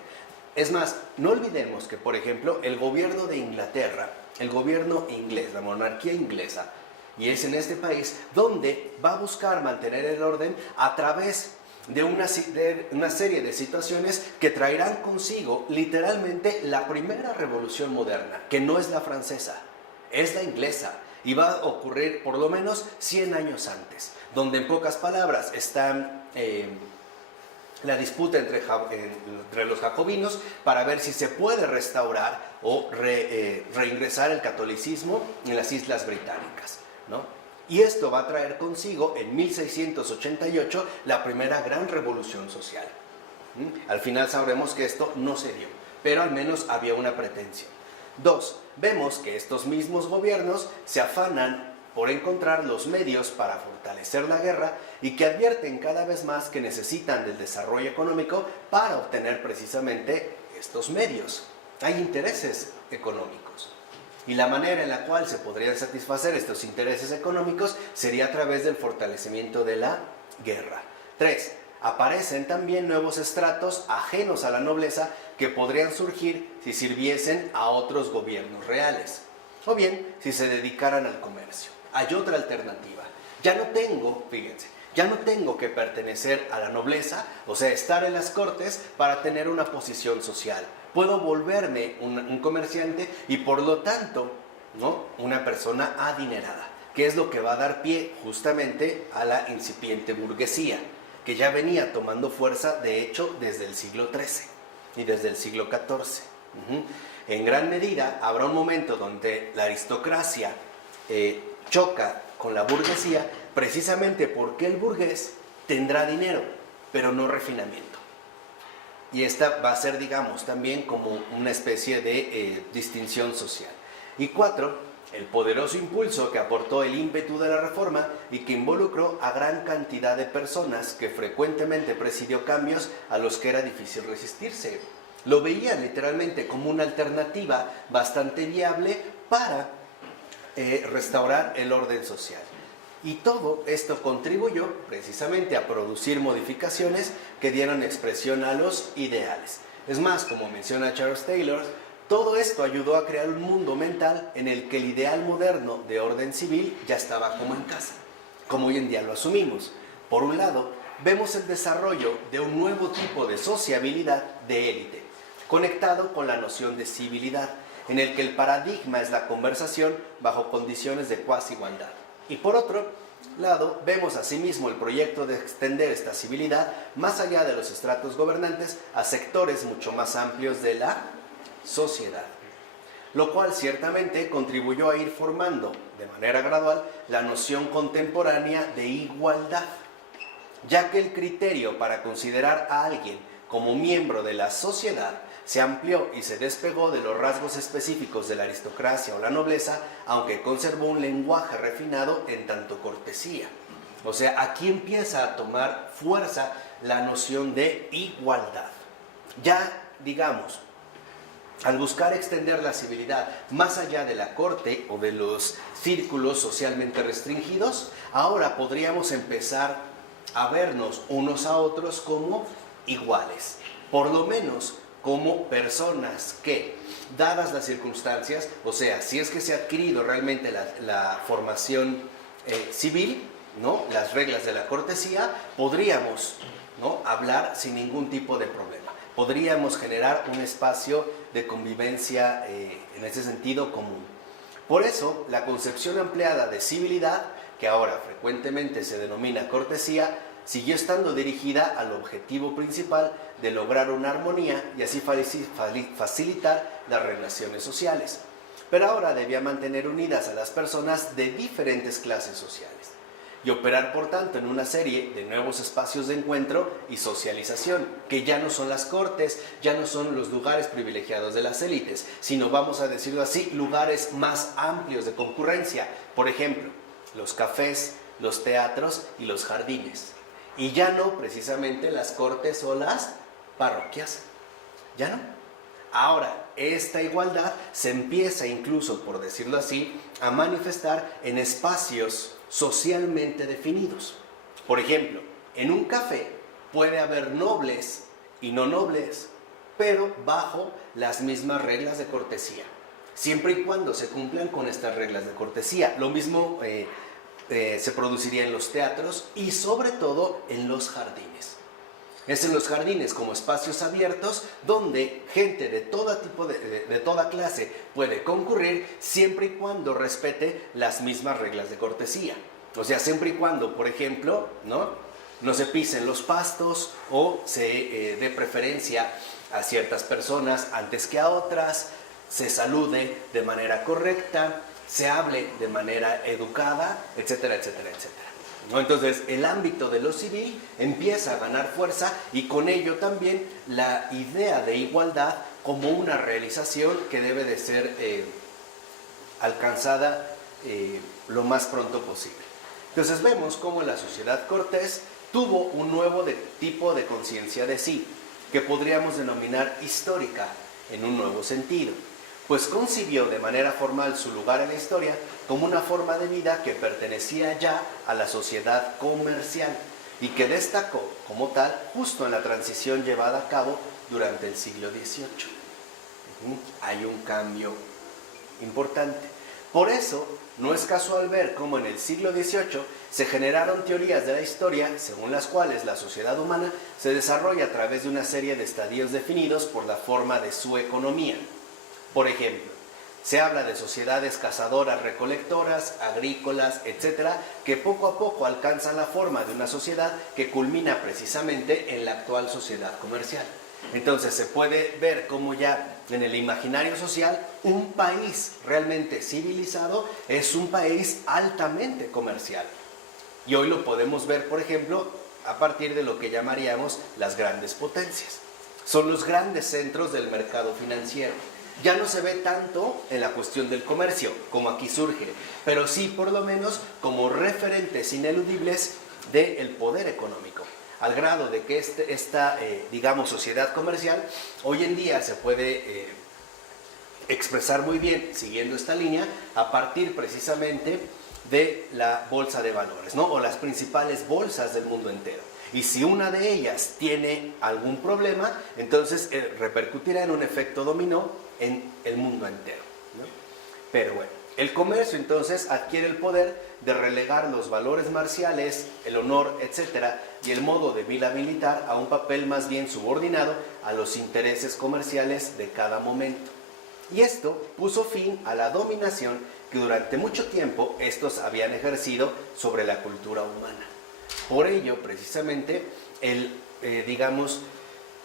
Es más, no olvidemos que, por ejemplo, el gobierno de Inglaterra, el gobierno inglés, la monarquía inglesa, y es en este país donde va a buscar mantener el orden a través de una serie de situaciones que traerán consigo literalmente la primera revolución moderna, que no es la francesa, es la inglesa, y va a ocurrir por lo menos 100 años antes, donde en pocas palabras están la disputa entre los jacobinos para ver si se puede restaurar o reingresar el catolicismo en las Islas Británicas, ¿no? Y esto va a traer consigo en 1688 la primera gran revolución social. Al final sabremos que esto no se dio, pero al menos había una pretensión. 2. Vemos que estos mismos gobiernos se afanan por encontrar los medios para fortalecer la guerra y que advierten cada vez más que necesitan del desarrollo económico para obtener precisamente estos medios. Hay intereses económicos. Y la manera en la cual se podrían satisfacer estos intereses económicos sería a través del fortalecimiento de la guerra. 3. Aparecen también nuevos estratos ajenos a la nobleza que podrían surgir si sirviesen a otros gobiernos reales, o bien si se dedicaran al comercio. Hay otra alternativa. Ya no tengo que pertenecer a la nobleza, o sea, estar en las cortes para tener una posición social. Puedo volverme un comerciante y por lo tanto, ¿no?, una persona adinerada, que es lo que va a dar pie justamente a la incipiente burguesía, que ya venía tomando fuerza, de hecho, desde el siglo XIII y desde el siglo XIV. En gran medida, habrá un momento donde la aristocracia choca con la burguesía, precisamente porque el burgués tendrá dinero, pero no refinamiento. Y esta va a ser, digamos, también como una especie de distinción social. Y 4, el poderoso impulso que aportó el ímpetu de la reforma y que involucró a gran cantidad de personas que frecuentemente presidió cambios a los que era difícil resistirse. Lo veían literalmente como una alternativa bastante viable para restaurar el orden social. Y todo esto contribuyó precisamente a producir modificaciones que dieron expresión a los ideales. Es más, como menciona Charles Taylor, todo esto ayudó a crear un mundo mental en el que el ideal moderno de orden civil ya estaba como en casa, como hoy en día lo asumimos. Por un lado, vemos el desarrollo de un nuevo tipo de sociabilidad de élite, conectado con la noción de civilidad, en el que el paradigma es la conversación bajo condiciones de cuasi igualdad. Y por otro lado, vemos asimismo el proyecto de extender esta civilidad más allá de los estratos gobernantes a sectores mucho más amplios de la sociedad, lo cual ciertamente contribuyó a ir formando de manera gradual la noción contemporánea de igualdad, ya que el criterio para considerar a alguien como miembro de la sociedad se amplió y se despegó de los rasgos específicos de la aristocracia o la nobleza, aunque conservó un lenguaje refinado en tanto cortesía. O sea, aquí empieza a tomar fuerza la noción de igualdad. Ya, digamos, al buscar extender la civilidad más allá de la corte o de los círculos socialmente restringidos, ahora podríamos empezar a vernos unos a otros como iguales, por lo menos como personas que, dadas las circunstancias, o sea, si es que se ha adquirido realmente la formación civil, ¿no?, las reglas de la cortesía, podríamos, ¿no?, hablar sin ningún tipo de problema. podríamos generar un espacio de convivencia en ese sentido común. Por eso, la concepción ampliada de civilidad, que ahora frecuentemente se denomina cortesía, siguió estando dirigida al objetivo principal de lograr una armonía y así facilitar las relaciones sociales. Pero ahora debía mantener unidas a las personas de diferentes clases sociales y operar, por tanto, en una serie de nuevos espacios de encuentro y socialización, que ya no son las cortes, ya no son los lugares privilegiados de las élites, sino, vamos a decirlo así, lugares más amplios de concurrencia. Por ejemplo, los cafés, los teatros y los jardines. Y ya no precisamente las cortes o las parroquias. Ya no. Ahora, esta igualdad se empieza incluso, por decirlo así, a manifestar en espacios socialmente definidos. Por ejemplo, en un café puede haber nobles y no nobles, pero bajo las mismas reglas de cortesía, siempre y cuando se cumplan con estas reglas de cortesía. Lo mismo se produciría en los teatros y sobre todo en los jardines. Es en los jardines como espacios abiertos donde gente de todo tipo de toda clase puede concurrir siempre y cuando respete las mismas reglas de cortesía. O sea, siempre y cuando, por ejemplo, no se pisen los pastos o se dé preferencia a ciertas personas antes que a otras, se salude de manera correcta, se hable de manera educada, etcétera, etcétera, etcétera. Entonces, el ámbito de lo civil empieza a ganar fuerza y con ello también la idea de igualdad como una realización que debe de ser alcanzada lo más pronto posible. Entonces vemos cómo la sociedad cortés tuvo un nuevo tipo de conciencia de sí, que podríamos denominar histórica en un nuevo sentido, pues concibió de manera formal su lugar en la historia como una forma de vida que pertenecía ya a la sociedad comercial y que destacó como tal justo en la transición llevada a cabo durante el siglo XVIII. Hay un cambio importante. Por eso, no es casual ver cómo en el siglo XVIII se generaron teorías de la historia según las cuales la sociedad humana se desarrolla a través de una serie de estadios definidos por la forma de su economía. Por ejemplo, se habla de sociedades cazadoras, recolectoras, agrícolas, etcétera, que poco a poco alcanzan la forma de una sociedad que culmina precisamente en la actual sociedad comercial. Entonces se puede ver cómo ya en el imaginario social un país realmente civilizado es un país altamente comercial. Y hoy lo podemos ver, por ejemplo, a partir de lo que llamaríamos las grandes potencias. Son los grandes centros del mercado financiero. Ya no se ve tanto en la cuestión del comercio, como aquí surge, pero sí por lo menos como referentes ineludibles del poder económico, al grado de que esta digamos, sociedad comercial, hoy en día se puede expresar muy bien, siguiendo esta línea, a partir precisamente de la bolsa de valores, o las principales bolsas del mundo entero. Y si una de ellas tiene algún problema, entonces repercutirá en un efecto dominó en el mundo entero, Pero bueno, el comercio entonces adquiere el poder de relegar los valores marciales, el honor, etcétera, y el modo de vida militar a un papel más bien subordinado a los intereses comerciales de cada momento. Y esto puso fin a la dominación que durante mucho tiempo estos habían ejercido sobre la cultura humana. Por ello, precisamente,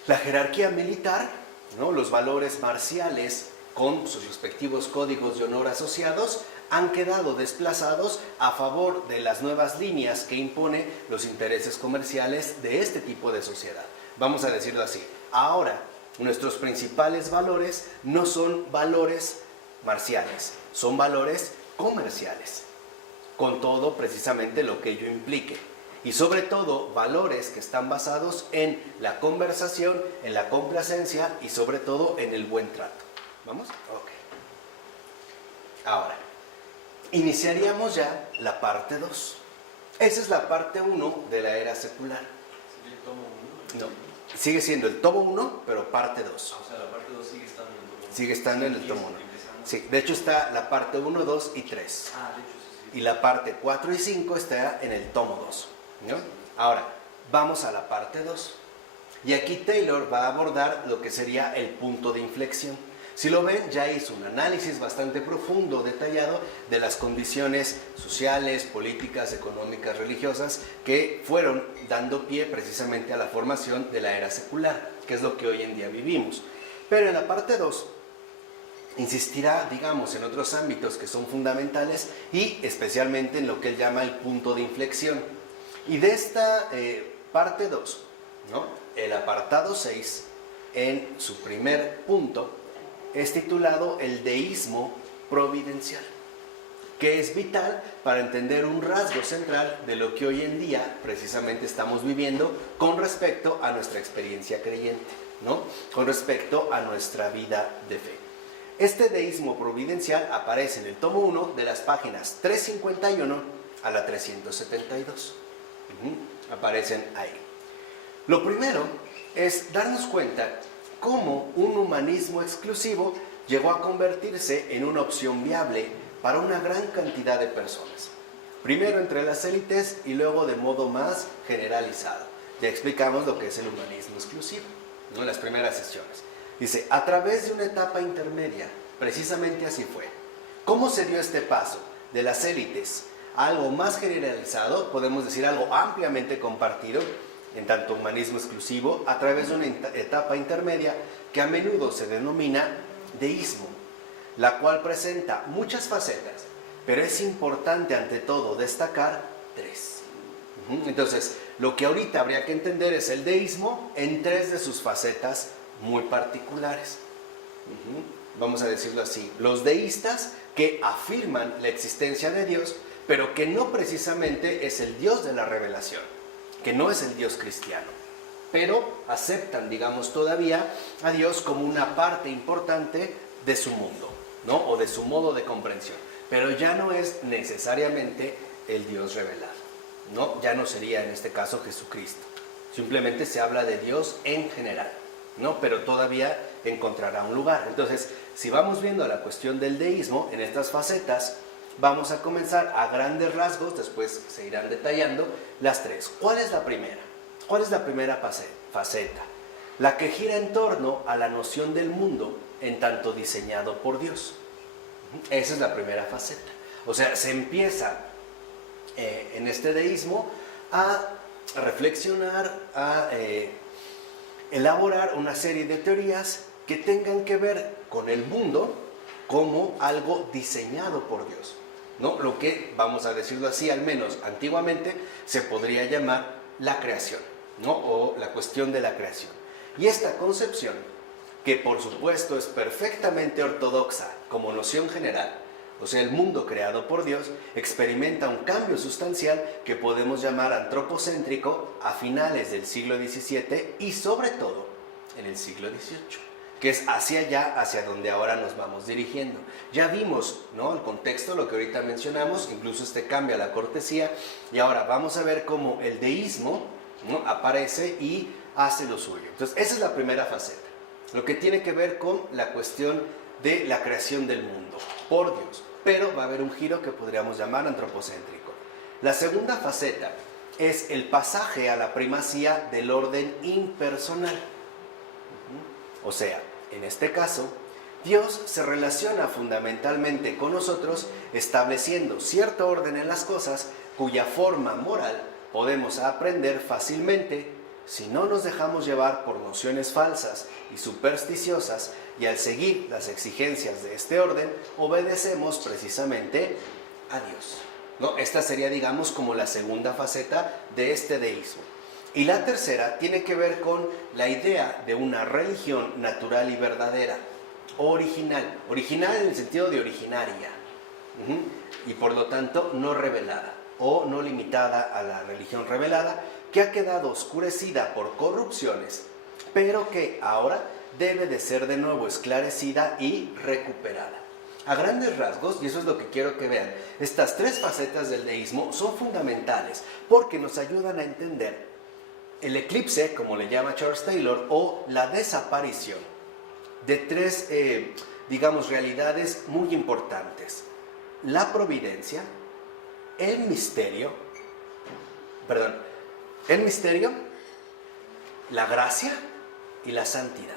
la jerarquía militar, los valores marciales con sus respectivos códigos de honor asociados, han quedado desplazados a favor de las nuevas líneas que impone los intereses comerciales de este tipo de sociedad. Vamos a decirlo así. Ahora, nuestros principales valores no son valores marciales, son valores comerciales, con todo precisamente lo que ello implique. Y sobre todo, valores que están basados en la conversación, en la complacencia y sobre todo en el buen trato. ¿Vamos? Ok. Ahora, iniciaríamos ya la parte 2. Esa es la parte 1 de la era secular. ¿Sigue el tomo 1? No, sigue siendo el tomo 1, pero parte 2. O sea, la parte 2 sigue estando en el tomo 1. Sigue estando en el tomo 1. Sí, de hecho está la parte 1, 2 y 3. De hecho, sí. Y la parte 4 y 5 está en el tomo 2. ¿No? Ahora, vamos a la parte 2. Y aquí Taylor va a abordar lo que sería el punto de inflexión. Si lo ven, ya hizo un análisis bastante profundo, detallado, de las condiciones sociales, políticas, económicas, religiosas, que fueron dando pie precisamente a la formación de la era secular, que es lo que hoy en día vivimos. Pero en la parte 2, insistirá, digamos, en otros ámbitos que son fundamentales y especialmente en lo que él llama el punto de inflexión. Y de esta parte 2, ¿no?, el apartado 6, en su primer punto, es titulado el deísmo providencial, que es vital para entender un rasgo central de lo que hoy en día precisamente estamos viviendo con respecto a nuestra experiencia creyente, ¿no?, con respecto a nuestra vida de fe. Este deísmo providencial aparece en el tomo 1 de las páginas 351 a la 372. Aparecen ahí. Lo primero es darnos cuenta cómo un humanismo exclusivo llegó a convertirse en una opción viable para una gran cantidad de personas. Primero entre las élites y luego de modo más generalizado. Ya explicamos lo que es el humanismo exclusivo, ¿no?, en las primeras sesiones. Dice, a través de una etapa intermedia, precisamente así fue. ¿Cómo se dio este paso de las élites a algo más generalizado? Podemos decir algo ampliamente compartido, en tanto humanismo exclusivo, a través de una etapa intermedia que a menudo se denomina deísmo, la cual presenta muchas facetas, pero es importante ante todo destacar 3. Entonces, lo que ahorita habría que entender es el deísmo en 3 de sus facetas muy particulares. Vamos a decirlo así: los deístas, que afirman la existencia de Dios, pero que no precisamente es el Dios de la revelación, que no es el Dios cristiano, pero aceptan, digamos, todavía a Dios como una parte importante de su mundo, ¿no?, o de su modo de comprensión, pero ya no es necesariamente el Dios revelado, ¿no?, ya no sería en este caso Jesucristo, simplemente se habla de Dios en general, ¿no?, pero todavía encontrará un lugar. Entonces, si vamos viendo la cuestión del deísmo en estas facetas, vamos a comenzar a grandes rasgos, después se irán detallando las 3. ¿Cuál es la primera? ¿Cuál es la primera faceta? La que gira en torno a la noción del mundo en tanto diseñado por Dios. Esa es la primera faceta. O sea, se empieza en este deísmo a reflexionar, a elaborar una serie de teorías que tengan que ver con el mundo como algo diseñado por Dios, ¿no? Lo que, vamos a decirlo así, al menos antiguamente se podría llamar la creación, ¿no?, o la cuestión de la creación. Y esta concepción, que por supuesto es perfectamente ortodoxa como noción general, o sea, el mundo creado por Dios, experimenta un cambio sustancial que podemos llamar antropocéntrico a finales del siglo XVII y sobre todo en el siglo XVIII, que es hacia allá, hacia donde ahora nos vamos dirigiendo. Ya vimos, ¿no?, el contexto, lo que ahorita mencionamos, incluso cambia la cortesía, y ahora vamos a ver cómo el deísmo, ¿no?, aparece y hace lo suyo. Entonces, esa es la primera faceta, lo que tiene que ver con la cuestión de la creación del mundo por Dios, pero va a haber un giro que podríamos llamar antropocéntrico. La segunda faceta es el pasaje a la primacía del orden impersonal. O sea, en este caso, Dios se relaciona fundamentalmente con nosotros, estableciendo cierto orden en las cosas cuya forma moral podemos aprender fácilmente si no nos dejamos llevar por nociones falsas y supersticiosas, y al seguir las exigencias de este orden, obedecemos precisamente a Dios, ¿no? Esta sería, digamos, como la segunda faceta de este deísmo. Y la tercera tiene que ver con la idea de una religión natural y verdadera, original en el sentido de originaria, y por lo tanto no revelada o no limitada a la religión revelada, que ha quedado oscurecida por corrupciones, pero que ahora debe de ser de nuevo esclarecida y recuperada. A grandes rasgos, y eso es lo que quiero que vean, estas 3 facetas del deísmo son fundamentales porque nos ayudan a entender el eclipse, como le llama Charles Taylor, o la desaparición de 3, digamos, realidades muy importantes: la providencia, el misterio, la gracia y la santidad.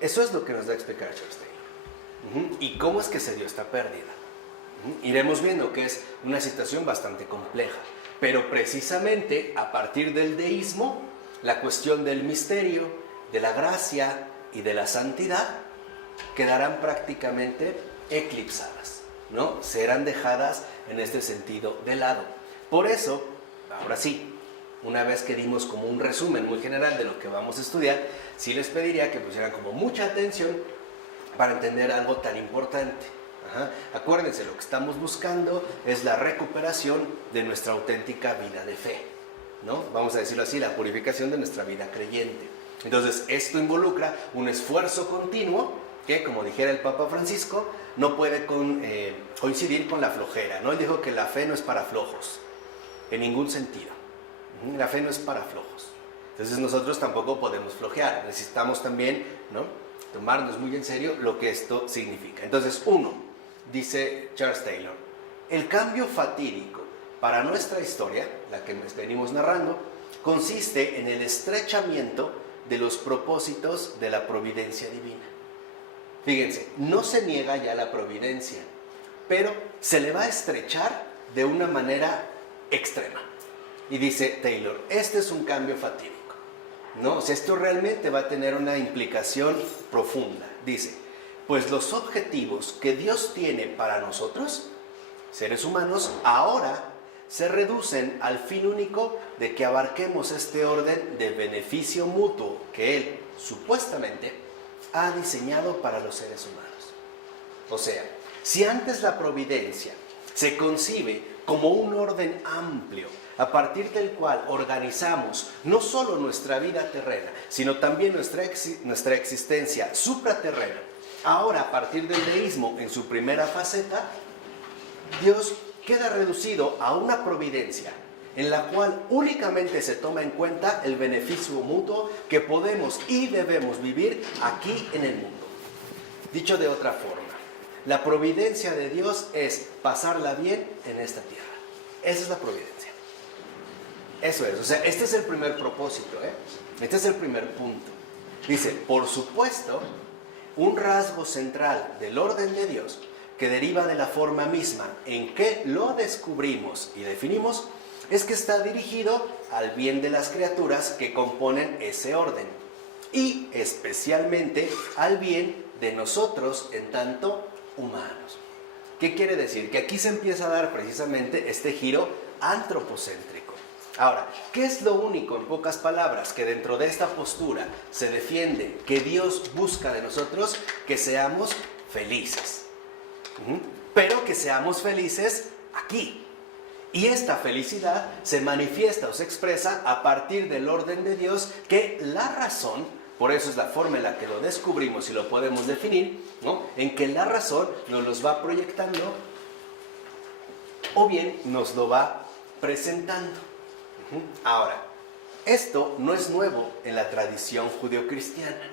Eso es lo que nos da a explicar Charles Taylor. ¿Y cómo es que se dio esta pérdida? Iremos viendo que es una situación bastante compleja, pero precisamente a partir del deísmo, la cuestión del misterio, de la gracia y de la santidad quedarán prácticamente eclipsadas, ¿no? Serán dejadas en este sentido de lado. Por eso, ahora sí, una vez que dimos como un resumen muy general de lo que vamos a estudiar, sí les pediría que pusieran como mucha atención para entender algo tan importante. Acuérdense, lo que estamos buscando es la recuperación de nuestra auténtica vida de fe, ¿no? Vamos a decirlo así, la purificación de nuestra vida creyente. Entonces, esto involucra un esfuerzo continuo que, como dijera el Papa Francisco, no puede coincidir con la flojera, ¿no? Él dijo que la fe no es para flojos, en ningún sentido. La fe no es para flojos. Entonces nosotros tampoco podemos flojear. Necesitamos también, ¿no?, tomarnos muy en serio lo que esto significa. Entonces, dice Charles Taylor, el cambio fatídico para nuestra historia, la que venimos narrando, consiste en el estrechamiento de los propósitos de la providencia divina. Fíjense, no se niega ya la providencia, pero se le va a estrechar de una manera extrema. Y dice Taylor, este es un cambio fatídico, ¿no? O sea, esto realmente va a tener una implicación profunda. Dice, pues los objetivos que Dios tiene para nosotros, seres humanos, ahora se reducen al fin único de que abarquemos este orden de beneficio mutuo que Él, supuestamente, ha diseñado para los seres humanos. O sea, si antes la providencia se concibe como un orden amplio, a partir del cual organizamos no solo nuestra vida terrena, sino también nuestra existencia supraterrena, ahora a partir del deísmo en su primera faceta, Dios queda reducido a una providencia en la cual únicamente se toma en cuenta el beneficio mutuo que podemos y debemos vivir aquí en el mundo. Dicho de otra forma, la providencia de Dios es pasarla bien en esta tierra. Esa es la providencia. Eso es, o sea, este es el primer propósito, este es el primer punto. Dice, por supuesto, un rasgo central del orden de Dios que deriva de la forma misma en que lo descubrimos y definimos, es que está dirigido al bien de las criaturas que componen ese orden y especialmente al bien de nosotros en tanto humanos. ¿Qué quiere decir? Que aquí se empieza a dar precisamente este giro antropocéntrico. Ahora, ¿qué es lo único, en pocas palabras, que dentro de esta postura se defiende que Dios busca de nosotros? Que seamos felices. Pero que seamos felices aquí. Y esta felicidad se manifiesta o se expresa a partir del orden de Dios, que la razón, por eso es la forma en la que lo descubrimos y lo podemos definir, ¿no?, en que la razón nos los va proyectando o bien nos lo va presentando. Ahora, esto no es nuevo en la tradición judeocristiana.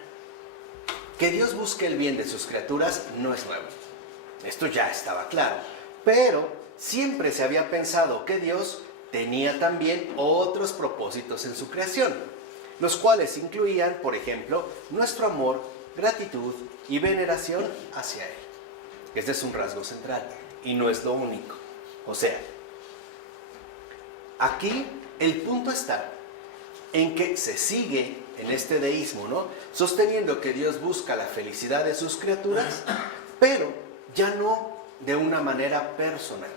Que Dios busque el bien de sus criaturas no es nuevo. Esto ya estaba claro. Pero siempre se había pensado que Dios tenía también otros propósitos en su creación, los cuales incluían, por ejemplo, nuestro amor, gratitud y veneración hacia Él. Este es un rasgo central y no es lo único. O sea, aquí el punto está en que se sigue en este deísmo, ¿no?, sosteniendo que Dios busca la felicidad de sus criaturas, pero ya no de una manera personal.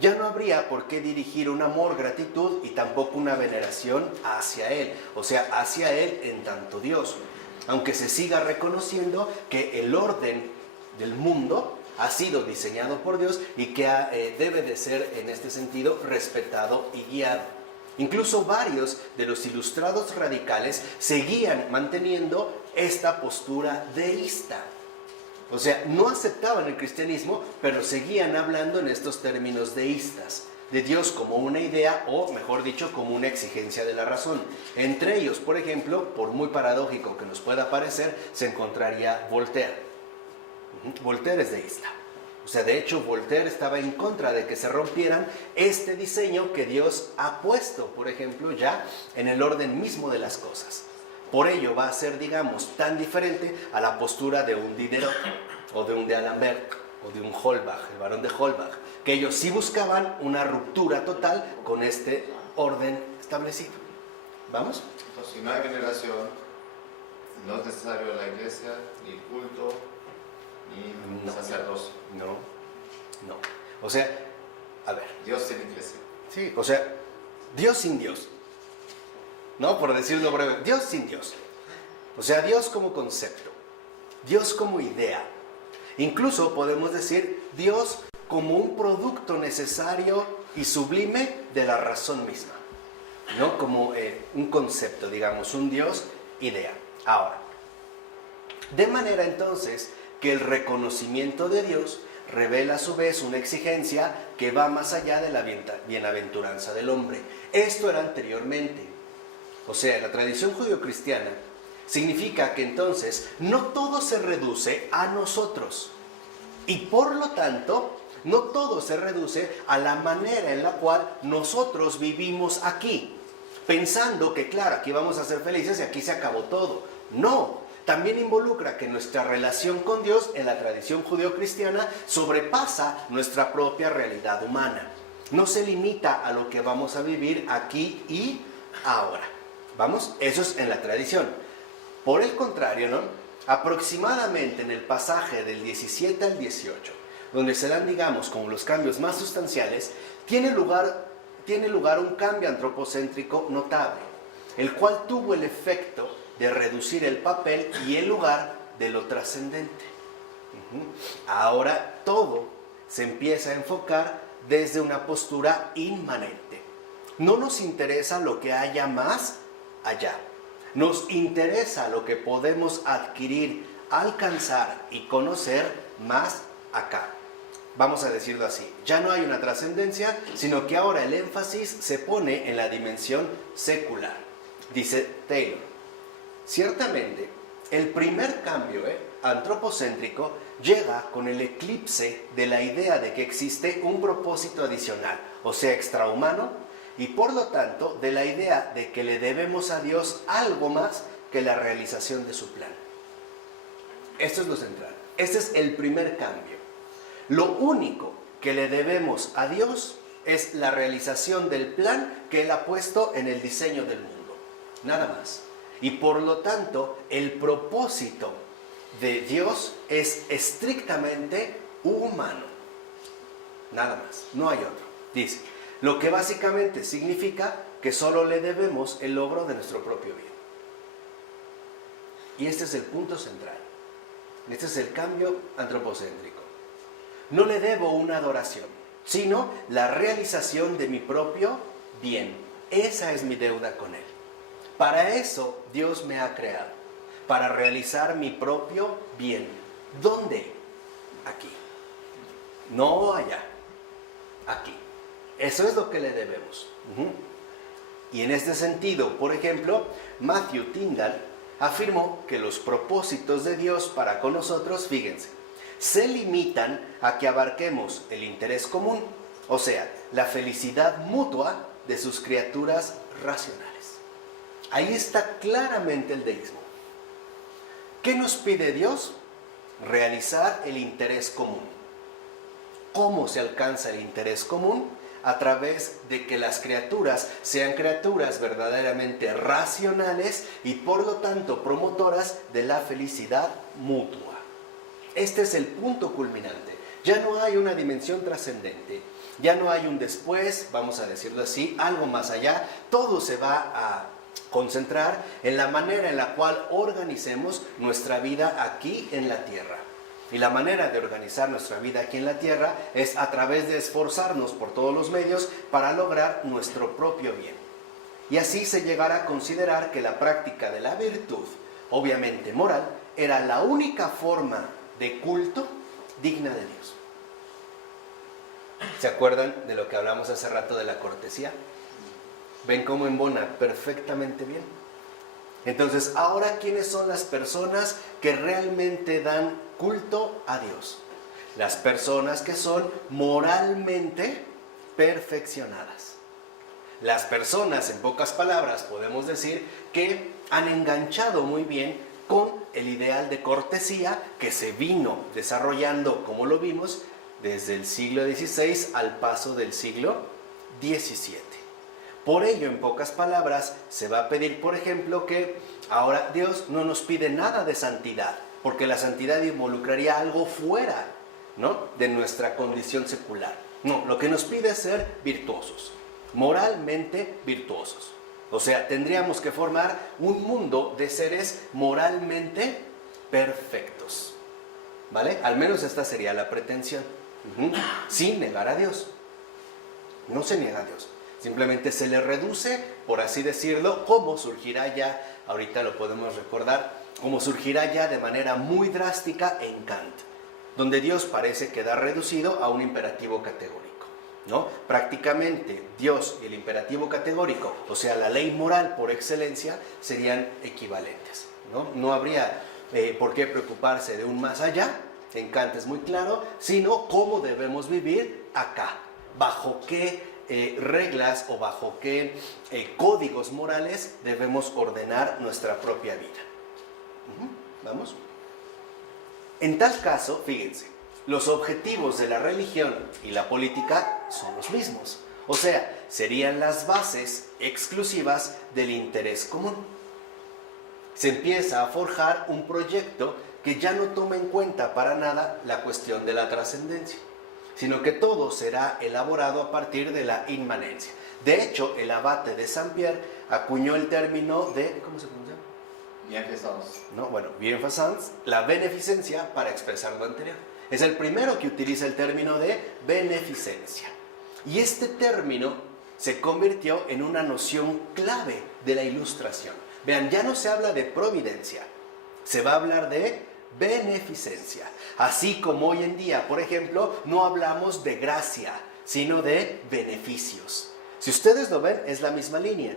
Ya no habría por qué dirigir un amor, gratitud y tampoco una veneración hacia Él, o sea, hacia Él en tanto Dios, aunque se siga reconociendo que el orden del mundo ha sido diseñado por Dios y que debe de ser en este sentido respetado y guiado. Incluso varios de los ilustrados radicales seguían manteniendo esta postura deísta. O sea, no aceptaban el cristianismo, pero seguían hablando en estos términos deístas, de Dios como una idea, o mejor dicho, como una exigencia de la razón. Entre ellos, por ejemplo, por muy paradójico que nos pueda parecer, se encontraría Voltaire. Voltaire es deísta. O sea, de hecho, Voltaire estaba en contra de que se rompieran este diseño que Dios ha puesto, por ejemplo, ya en el orden mismo de las cosas. Por ello va a ser, digamos, tan diferente a la postura de un Diderot, o de un de D'Alembert, o de un Holbach, el barón de Holbach, que ellos sí buscaban una ruptura total con este orden establecido. ¿Vamos? Entonces, si no hay veneración, no es necesario la iglesia, ni el culto, ni No. sacerdocio. No. O sea, a ver. Dios tiene iglesia. Sí, o sea, Dios sin Dios. ¿No? Por decirlo breve, Dios sin Dios. O sea, Dios como concepto, Dios como idea. Incluso podemos decir Dios como un producto necesario y sublime de la razón misma. ¿No? Como un concepto, digamos, un Dios, idea. Ahora, de manera entonces que el reconocimiento de Dios revela a su vez una exigencia que va más allá de la bienaventuranza del hombre. Esto era anteriormente. O sea, la tradición judio-cristiana significa que entonces no todo se reduce a nosotros. Y por lo tanto, no todo se reduce a la manera en la cual nosotros vivimos aquí. Pensando que, claro, aquí vamos a ser felices y aquí se acabó todo. No, también involucra que nuestra relación con Dios en la tradición judeo-cristiana sobrepasa nuestra propia realidad humana. No se limita a lo que vamos a vivir aquí y ahora. ¿Vamos? Eso es en la tradición. Por el contrario, ¿no? Aproximadamente en el pasaje del 17 al 18, donde se dan, digamos, como los cambios más sustanciales, tiene lugar un cambio antropocéntrico notable, el cual tuvo el efecto de reducir el papel y el lugar de lo trascendente. Ahora todo se empieza a enfocar desde una postura inmanente. No nos interesa lo que haya más allá. Nos interesa lo que podemos adquirir, alcanzar y conocer más acá. Vamos a decirlo así, ya no hay una trascendencia, sino que ahora el énfasis se pone en la dimensión secular. Dice Taylor, ciertamente el primer cambio antropocéntrico llega con el eclipse de la idea de que existe un propósito adicional, o sea, extrahumano, y por lo tanto de la idea de que le debemos a Dios algo más que la realización de su plan. Esto es lo central, este es el primer cambio. Lo único que le debemos a Dios es la realización del plan que Él ha puesto en el diseño del mundo, nada más. Y por lo tanto, el propósito de Dios es estrictamente humano, nada más, no hay otro. Dice, lo que básicamente significa que solo le debemos el logro de nuestro propio bien. Y este es el punto central, este es el cambio antropocéntrico. No le debo una adoración, sino la realización de mi propio bien. Esa es mi deuda con Él. Para eso Dios me ha creado, para realizar mi propio bien. ¿Dónde? Aquí. No allá, aquí. Eso es lo que le debemos. Y en este sentido, por ejemplo, Matthew Tyndall afirmó que los propósitos de Dios para con nosotros, fíjense, se limitan a que abarquemos el interés común, o sea, la felicidad mutua de sus criaturas racionales. Ahí está claramente el deísmo. ¿Qué nos pide Dios? Realizar el interés común. ¿Cómo se alcanza el interés común? A través de que las criaturas sean criaturas verdaderamente racionales y por lo tanto promotoras de la felicidad mutua. Este es el punto culminante. Ya no hay una dimensión trascendente, ya no hay un después, vamos a decirlo así, algo más allá. Todo se va a concentrar en la manera en la cual organicemos nuestra vida aquí en la tierra. Y la manera de organizar nuestra vida aquí en la tierra es a través de esforzarnos por todos los medios para lograr nuestro propio bien. Y así se llegará a considerar que la práctica de la virtud, obviamente moral, era la única forma de culto digna de Dios. ¿Se acuerdan de lo que hablamos hace rato de la cortesía? ¿Ven cómo embona perfectamente bien? Entonces, ahora, ¿quiénes son las personas que realmente dan culto a Dios? las personas que son moralmente perfeccionadas. Las personas, en pocas palabras, podemos decir que han enganchado muy bien con el ideal de cortesía que se vino desarrollando, como lo vimos, desde el siglo XVI al paso del siglo XVII. Por ello, en pocas palabras, se va a pedir, por ejemplo, que ahora Dios no nos pide nada de santidad, porque la santidad involucraría algo fuera, ¿no?, de nuestra condición secular. No, lo que nos pide es ser virtuosos, moralmente virtuosos. O sea, tendríamos que formar un mundo de seres moralmente perfectos, ¿vale? Al menos esta sería la pretensión, sin negar a Dios. No se niega a Dios, simplemente se le reduce, por así decirlo, como surgirá ya, ahorita lo podemos recordar, como surgirá ya de manera muy drástica en Kant, donde Dios parece quedar reducido a un imperativo categórico, ¿no? Prácticamente Dios y el imperativo categórico, o sea, la ley moral por excelencia, serían equivalentes, ¿no? No habría por qué preocuparse de un más allá, en Kant es muy claro, sino cómo debemos vivir acá, bajo qué reglas o bajo qué códigos morales debemos ordenar nuestra propia vida. ¿Vamos? En tal caso, fíjense, los objetivos de la religión y la política son los mismos. O sea, serían las bases exclusivas del interés común. Se empieza a forjar un proyecto que ya no toma en cuenta para nada la cuestión de la trascendencia, sino que todo será elaborado a partir de la inmanencia. De hecho, el abate de Saint-Pierre acuñó el término de, ¿cómo se pronuncia? Bienfaisance. No, bueno, bienfaisance, la beneficencia para expresar lo anterior. Es el primero que utiliza el término de beneficencia. Y este término se convirtió en una noción clave de la Ilustración. Vean, ya no se habla de providencia, se va a hablar de beneficencia. Así como hoy en día, por ejemplo, no hablamos de gracia, sino de beneficios. Si ustedes lo ven, es la misma línea.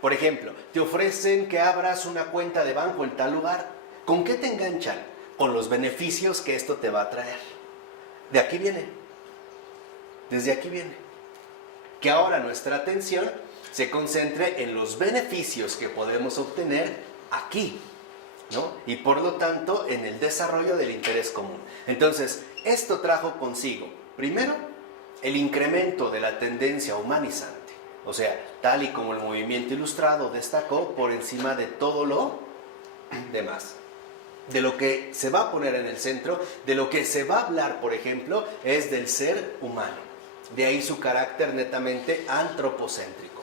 Por ejemplo, te ofrecen que abras una cuenta de banco en tal lugar. ¿Con qué te enganchan? Con los beneficios que esto te va a traer. De aquí viene. Desde aquí viene. Que ahora nuestra atención se concentre en los beneficios que podemos obtener aquí, ¿no? Y por lo tanto, en el desarrollo del interés común. Entonces, esto trajo consigo, primero, el incremento de la tendencia humanizante. O sea, tal y como el movimiento ilustrado destacó por encima de todo lo demás. De lo que se va a poner en el centro, de lo que se va a hablar, por ejemplo, es del ser humano. De ahí su carácter netamente antropocéntrico.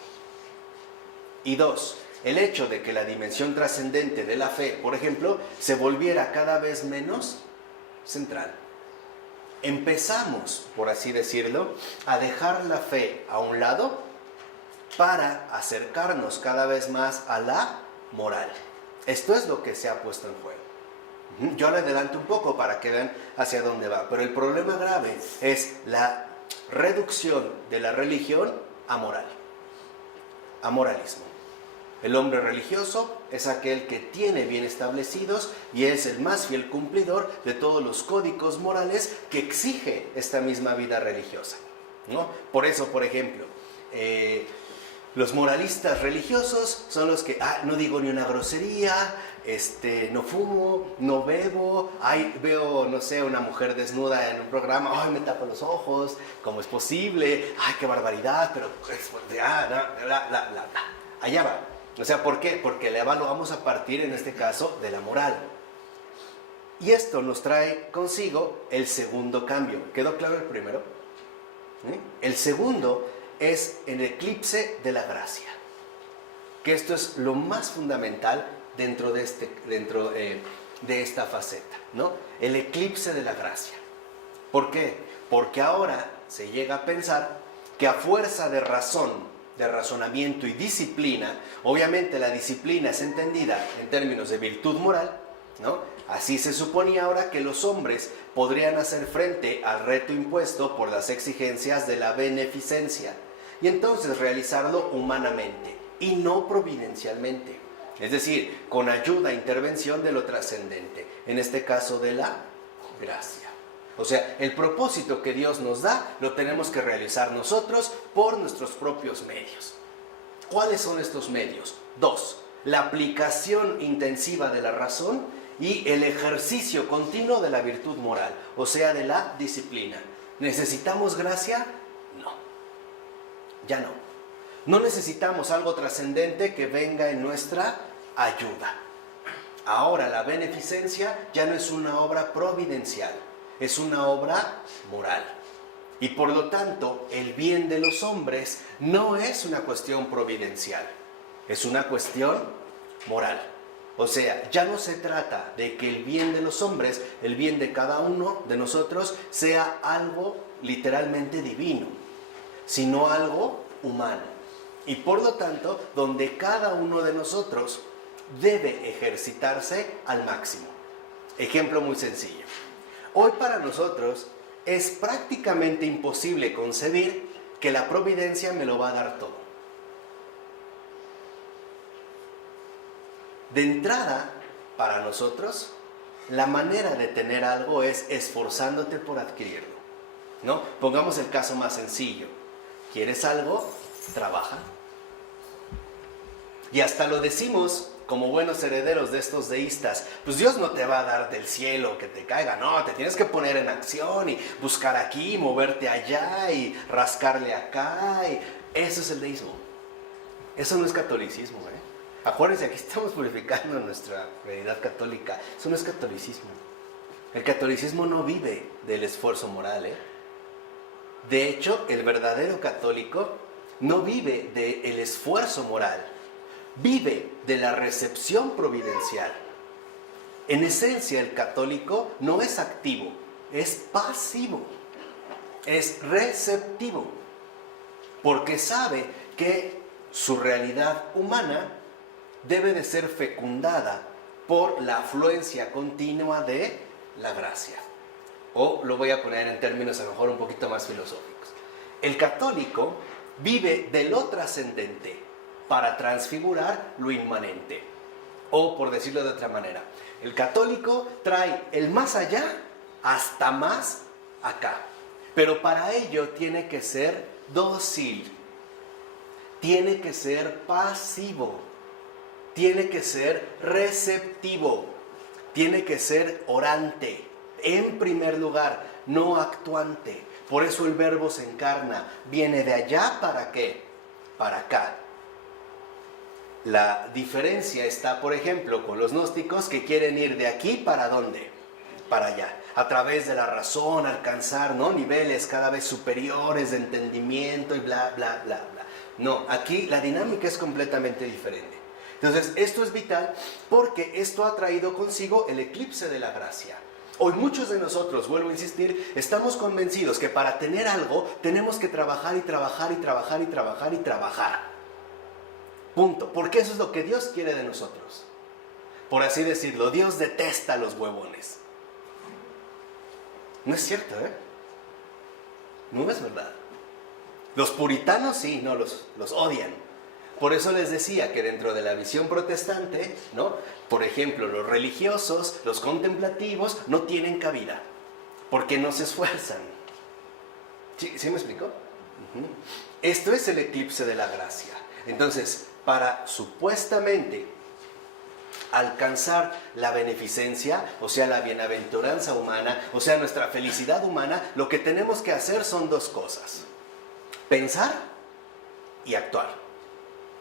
Y dos, el hecho de que la dimensión trascendente de la fe, por ejemplo, se volviera cada vez menos central. Empezamos, por así decirlo, a dejar la fe a un lado para acercarnos cada vez más a la moral. Esto es lo que se ha puesto en juego. Yo le adelanto un poco para que vean hacia dónde va, pero el problema grave es la reducción de la religión a moral, a moralismo. El hombre religioso es aquel que tiene bien establecidos y es el más fiel cumplidor de todos los códigos morales que exige esta misma vida religiosa, ¿no? Por eso, por ejemplo, los moralistas religiosos son los que, no digo ni una grosería, no fumo, no bebo, veo, no sé, una mujer desnuda en un programa, me tapo los ojos, ¿cómo es posible? Qué barbaridad, pero allá va. O sea, ¿por qué? Porque le evaluamos a partir, en este caso, de la moral. Y esto nos trae consigo el segundo cambio. ¿Quedó claro el primero? El segundo es el eclipse de la gracia. Que esto es lo más fundamental dentro de esta faceta, ¿no? El eclipse de la gracia. ¿Por qué? Porque ahora se llega a pensar que a fuerza de razón, de razonamiento y disciplina, obviamente la disciplina es entendida en términos de virtud moral, ¿no? Así se suponía ahora que los hombres podrían hacer frente al reto impuesto por las exigencias de la beneficencia y entonces realizarlo humanamente y no providencialmente, es decir, con ayuda e intervención de lo trascendente, en este caso de la gracia. O sea, el propósito que Dios nos da lo tenemos que realizar nosotros por nuestros propios medios. ¿Cuáles son estos medios? 2. La aplicación intensiva de la razón y el ejercicio continuo de la virtud moral, o sea, de la disciplina. ¿Necesitamos gracia? No. Ya no. No necesitamos algo trascendente que venga en nuestra ayuda. Ahora la beneficencia ya no es una obra providencial, es una obra moral. Y por lo tanto, el bien de los hombres no es una cuestión providencial, es una cuestión moral. O sea, ya no se trata de que el bien de los hombres, el bien de cada uno de nosotros, sea algo literalmente divino, sino algo humano. Y por lo tanto, donde cada uno de nosotros debe ejercitarse al máximo. Ejemplo muy sencillo. Hoy para nosotros es prácticamente imposible concebir que la providencia me lo va a dar todo. De entrada, para nosotros, la manera de tener algo es esforzándote por adquirirlo, ¿no? Pongamos el caso más sencillo. ¿Quieres algo? Trabaja. Y hasta lo decimos como buenos herederos de estos deístas, pues Dios no te va a dar del cielo que te caiga, no, te tienes que poner en acción y buscar aquí, moverte allá y rascarle acá. Eso es el deísmo. Eso no es catolicismo, Acuérdense, aquí estamos purificando nuestra realidad católica. Eso no es catolicismo. El catolicismo no vive del esfuerzo moral, De hecho, el verdadero católico no vive del esfuerzo moral. Vive de la recepción providencial. En esencia, el católico no es activo, es pasivo, es receptivo, porque sabe que su realidad humana debe de ser fecundada por la afluencia continua de la gracia. O lo voy a poner en términos a lo mejor un poquito más filosóficos. El católico vive de lo trascendente para transfigurar lo inmanente. O por decirlo de otra manera, el católico trae el más allá hasta más acá. Pero para ello tiene que ser dócil, tiene que ser pasivo, tiene que ser receptivo, tiene que ser orante, en primer lugar, no actuante. Por eso el verbo se encarna, viene de allá ¿para qué? Para acá. La diferencia está, por ejemplo, con los gnósticos que quieren ir de aquí ¿para dónde? Para allá. A través de la razón alcanzar, ¿no?, niveles cada vez superiores de entendimiento y bla, bla, bla, bla. No, aquí la dinámica es completamente diferente. Entonces, esto es vital porque esto ha traído consigo el eclipse de la gracia. Hoy muchos de nosotros, vuelvo a insistir, estamos convencidos que para tener algo tenemos que trabajar y trabajar y trabajar y trabajar y trabajar. Punto. Porque eso es lo que Dios quiere de nosotros. Por así decirlo, Dios detesta a los huevones. No es cierto, No es verdad. Los puritanos sí, no, los odian. Por eso les decía que dentro de la visión protestante, ¿no?, por ejemplo, los religiosos, los contemplativos, no tienen cabida, porque no se esfuerzan. ¿Sí me explicó? Esto es el eclipse de la gracia. Entonces, para supuestamente alcanzar la beneficencia, o sea, la bienaventuranza humana, o sea, nuestra felicidad humana, lo que tenemos que hacer son dos cosas: pensar y actuar.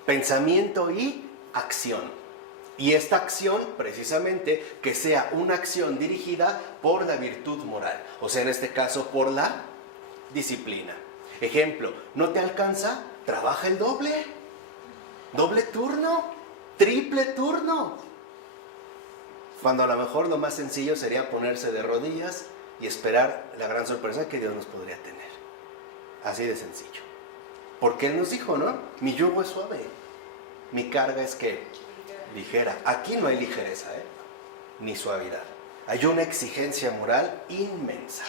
Pensamiento y acción. Y esta acción, precisamente, que sea una acción dirigida por la virtud moral. O sea, en este caso, por la disciplina. Ejemplo, ¿no te alcanza? Trabaja el doble. Doble turno. Triple turno. Cuando a lo mejor lo más sencillo sería ponerse de rodillas y esperar la gran sorpresa que Dios nos podría tener. Así de sencillo. Porque Él nos dijo, ¿no? Mi yugo es suave, mi carga es ¿qué? Ligera. Aquí no hay ligereza, ni suavidad. Hay una exigencia moral inmensa.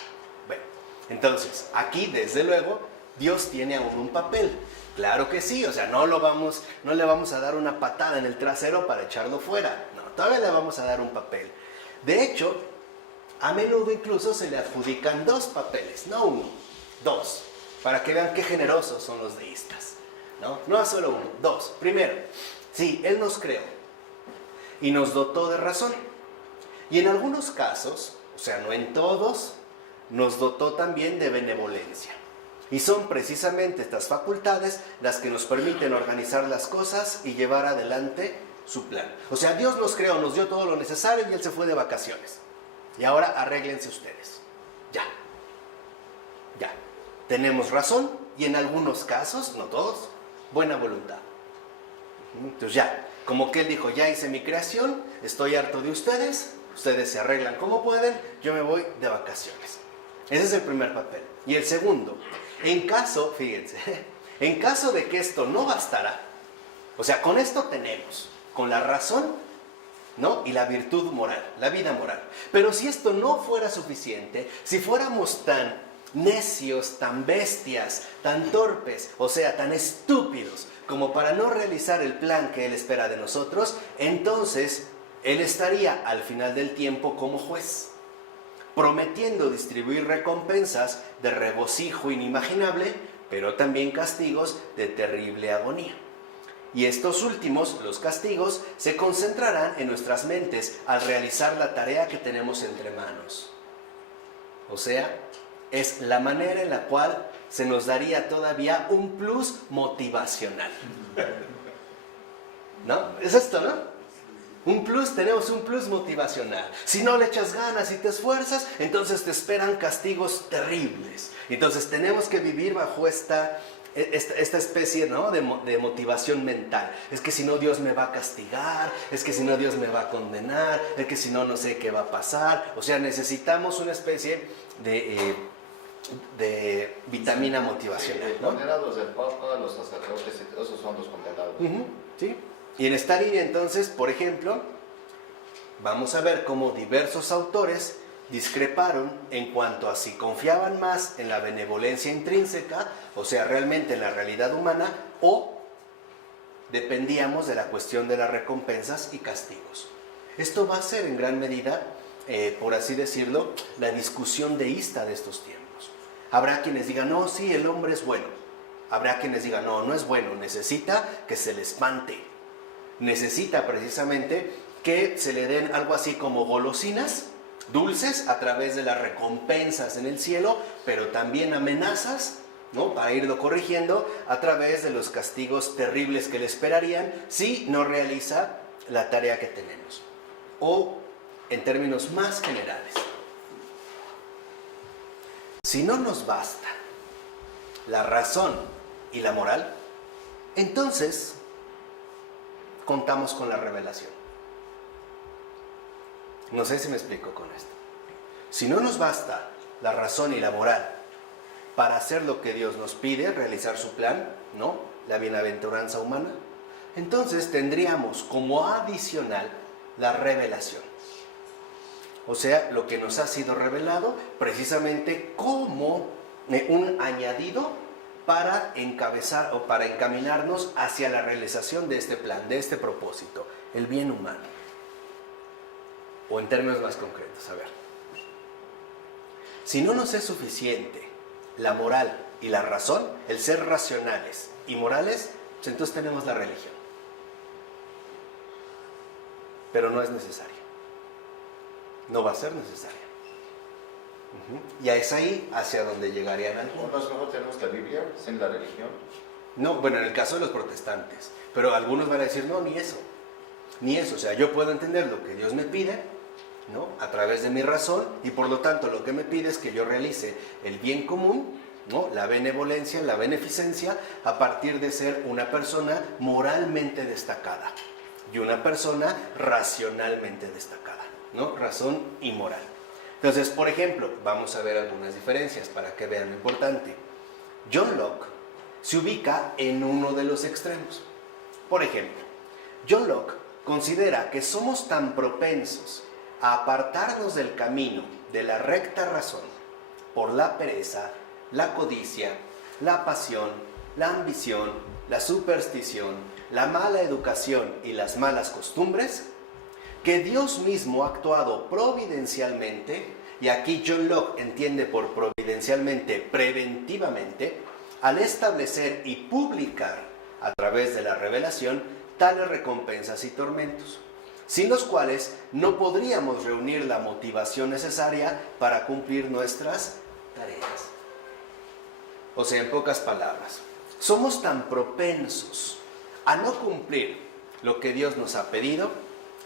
Bueno, entonces, aquí desde luego, Dios tiene aún un papel. Claro que sí, o sea, no le vamos a dar una patada en el trasero para echarlo fuera. No, todavía le vamos a dar un papel. De hecho, a menudo incluso se le adjudican 2 papeles, no 1, 2, para que vean qué generosos son los deístas. No solo 1, 2. Primero, sí, Él nos creó y nos dotó de razón. Y en algunos casos, o sea, no en todos, nos dotó también de benevolencia. Y son precisamente estas facultades las que nos permiten organizar las cosas y llevar adelante su plan. O sea, Dios nos creó, nos dio todo lo necesario y Él se fue de vacaciones. Y ahora arréglense ustedes. Ya. Tenemos razón y en algunos casos, no todos, buena voluntad. Entonces ya, como que Él dijo, ya hice mi creación, estoy harto de ustedes se arreglan como pueden, yo me voy de vacaciones. Ese es el primer papel. Y el segundo, en caso, fíjense, en caso de que esto no bastara, o sea, con esto tenemos, con la razón, ¿no? Y la virtud moral, la vida moral. Pero si esto no fuera suficiente, si fuéramos tan necios, tan bestias, tan torpes, o sea, tan estúpidos, como para no realizar el plan que Él espera de nosotros, entonces Él estaría al final del tiempo como juez, prometiendo distribuir recompensas de regocijo inimaginable, pero también castigos de terrible agonía. Y estos últimos, los castigos, se concentrarán en nuestras mentes al realizar la tarea que tenemos entre manos. O sea, es la manera en la cual se nos daría todavía un plus motivacional. ¿No? Es esto, ¿no? Tenemos un plus motivacional. Si no le echas ganas y te esfuerzas, entonces te esperan castigos terribles. Entonces tenemos que vivir bajo esta especie, ¿no? de motivación mental. Es que si no Dios me va a castigar, es que si no Dios me va a condenar, es que si no, no sé qué va a pasar. O sea, necesitamos una especie de vitamina motivacional, sí, ¿no? Los condenados del Papa, los sacerdotes, esos son los condenados. ¿Sí? Y en esta línea, entonces, por ejemplo, vamos a ver cómo diversos autores discreparon en cuanto a si confiaban más en la benevolencia intrínseca, o sea, realmente en la realidad humana, o dependíamos de la cuestión de las recompensas y castigos. Esto va a ser en gran medida, por así decirlo, la discusión deísta de estos tiempos. Habrá quienes digan, no, sí, el hombre es bueno. Habrá quienes digan, no, no es bueno, necesita que se le espante. Necesita precisamente que se le den algo así como golosinas, dulces, a través de las recompensas en el cielo, pero también amenazas, ¿no? Para irlo corrigiendo a través de los castigos terribles que le esperarían si no realiza la tarea que tenemos. O, en términos más generales, si no nos basta la razón y la moral, entonces contamos con la revelación. No sé si me explico con esto. Si no nos basta la razón y la moral para hacer lo que Dios nos pide, realizar su plan, ¿no? La bienaventuranza humana, entonces tendríamos como adicional la revelación. O sea, lo que nos ha sido revelado precisamente como un añadido para encabezar o para encaminarnos hacia la realización de este plan, de este propósito, el bien humano. O en términos más concretos, a ver. Si no nos es suficiente la moral y la razón, el ser racionales y morales, pues entonces tenemos la religión. Pero no es necesaria. No va a ser necesaria. Y es ahí hacia donde llegarían algunos. Nosotros tenemos la Biblia sin la religión. No, bueno, en el caso de los protestantes. Pero algunos van a decir, no, ni eso. Ni eso. O sea, yo puedo entender lo que Dios me pide, ¿no? A través de mi razón, y por lo tanto lo que me pide es que yo realice el bien común, ¿no? La benevolencia, la beneficencia, a partir de ser una persona moralmente destacada y una persona racionalmente destacada, ¿no? Razón y moral. Entonces, por ejemplo, vamos a ver algunas diferencias para que vean lo importante. John Locke se ubica en uno de los extremos. Por ejemplo, John Locke considera que somos tan propensos a apartarnos del camino de la recta razón por la pereza, la codicia, la pasión, la ambición, la superstición, la mala educación y las malas costumbres, que Dios mismo ha actuado providencialmente y aquí John Locke entiende por providencialmente, preventivamente, al establecer y publicar a través de la revelación tales recompensas y tormentos, sin los cuales no podríamos reunir la motivación necesaria para cumplir nuestras tareas. O sea, en pocas palabras, somos tan propensos a no cumplir lo que Dios nos ha pedido,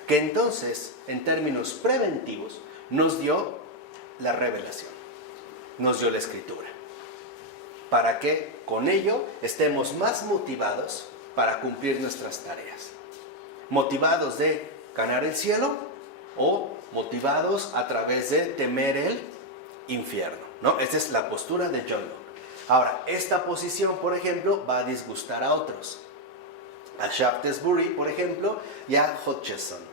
que entonces, en términos preventivos, nos dio la revelación, nos dio la Escritura, para que con ello estemos más motivados para cumplir nuestras tareas. Motivados de ganar el cielo o motivados a través de temer el infierno, ¿no? Esta es la postura de John Locke. Ahora, esta posición, por ejemplo, va a disgustar a otros. A Shaftesbury, por ejemplo, y a Hutcheson,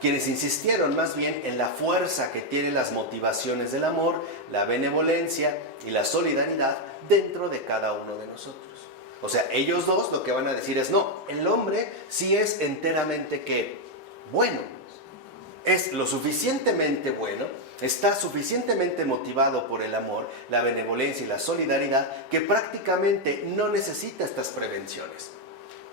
quienes insistieron más bien en la fuerza que tienen las motivaciones del amor, la benevolencia y la solidaridad dentro de cada uno de nosotros. O sea, ellos dos lo que van a decir es, no, el hombre sí es enteramente ¿qué? Bueno. Es lo suficientemente bueno, está suficientemente motivado por el amor, la benevolencia y la solidaridad, que prácticamente no necesita estas prevenciones.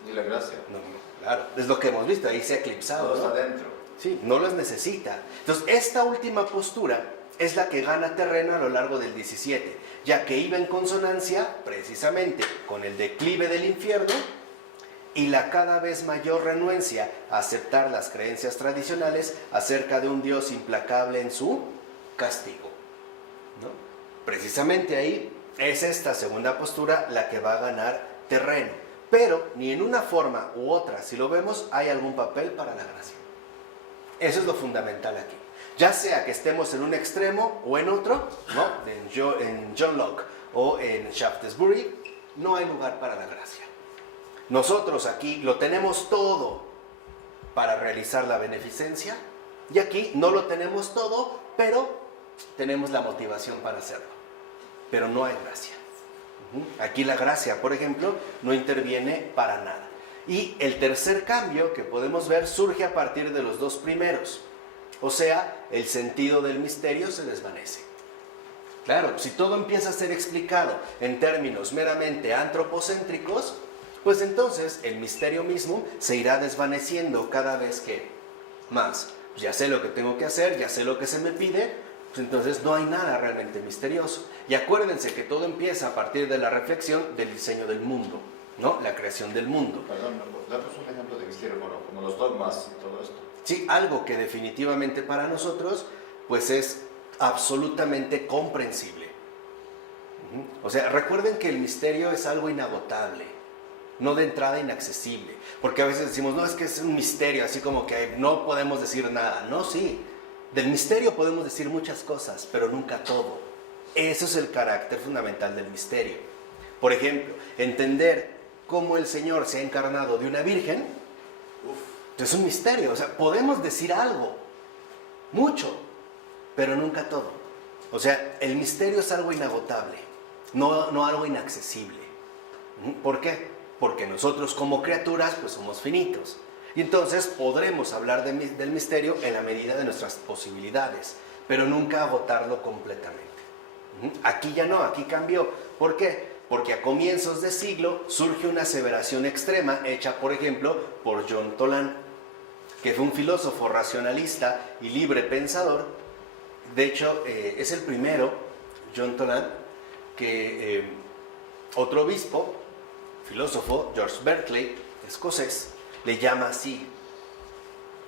Y la gracia. No, claro, es lo que hemos visto, ahí se ha eclipsado. Todo ¿no? está dentro. Sí, no los necesita. Entonces, esta última postura es la que gana terreno a lo largo del 17, ya que iba en consonancia precisamente con el declive del infierno y la cada vez mayor renuencia a aceptar las creencias tradicionales acerca de un Dios implacable en su castigo, ¿no? Precisamente ahí es esta segunda postura la que va a ganar terreno, pero ni en una forma u otra, si lo vemos, hay algún papel para la gracia. Eso es lo fundamental aquí. Ya sea que estemos en un extremo o en otro, ¿no? En John Locke o en Shaftesbury, no hay lugar para la gracia. Nosotros aquí lo tenemos todo para realizar la beneficencia y aquí no lo tenemos todo, pero tenemos la motivación para hacerlo. Pero no hay gracia. Aquí la gracia, por ejemplo, no interviene para nada. Y el tercer cambio que podemos ver surge a partir de los dos primeros. O sea, el sentido del misterio se desvanece. Claro, si todo empieza a ser explicado en términos meramente antropocéntricos, pues entonces el misterio mismo se irá desvaneciendo cada vez que más. Ya sé lo que tengo que hacer, ya sé lo que se me pide, pues entonces no hay nada realmente misterioso. Y acuérdense que todo empieza a partir de la reflexión del diseño del mundo, ¿no? La creación del mundo. Perdón, danos un ejemplo de misterio, como los dogmas y todo esto. Sí, algo que definitivamente para nosotros pues es absolutamente comprensible. O sea, recuerden que el misterio es algo inagotable, no de entrada inaccesible, porque a veces decimos, no, es que es un misterio, así como que no podemos decir nada. No, sí, del misterio podemos decir muchas cosas, pero nunca todo. Eso es el carácter fundamental del misterio. Por ejemplo, entender cómo el Señor se ha encarnado de una virgen, es un misterio. O sea, podemos decir algo, mucho, pero nunca todo. O sea, el misterio es algo inagotable, no algo inaccesible. ¿Por qué? Porque nosotros como criaturas pues somos finitos. Y entonces podremos hablar del misterio en la medida de nuestras posibilidades, pero nunca agotarlo completamente. Aquí ya no, aquí cambió. ¿Por qué? Porque a comienzos de siglo surge una aseveración extrema hecha, por ejemplo, por John Toland, que fue un filósofo racionalista y libre pensador. De hecho, es el primero, John Toland, que otro obispo, filósofo, George Berkeley, escocés, le llama así,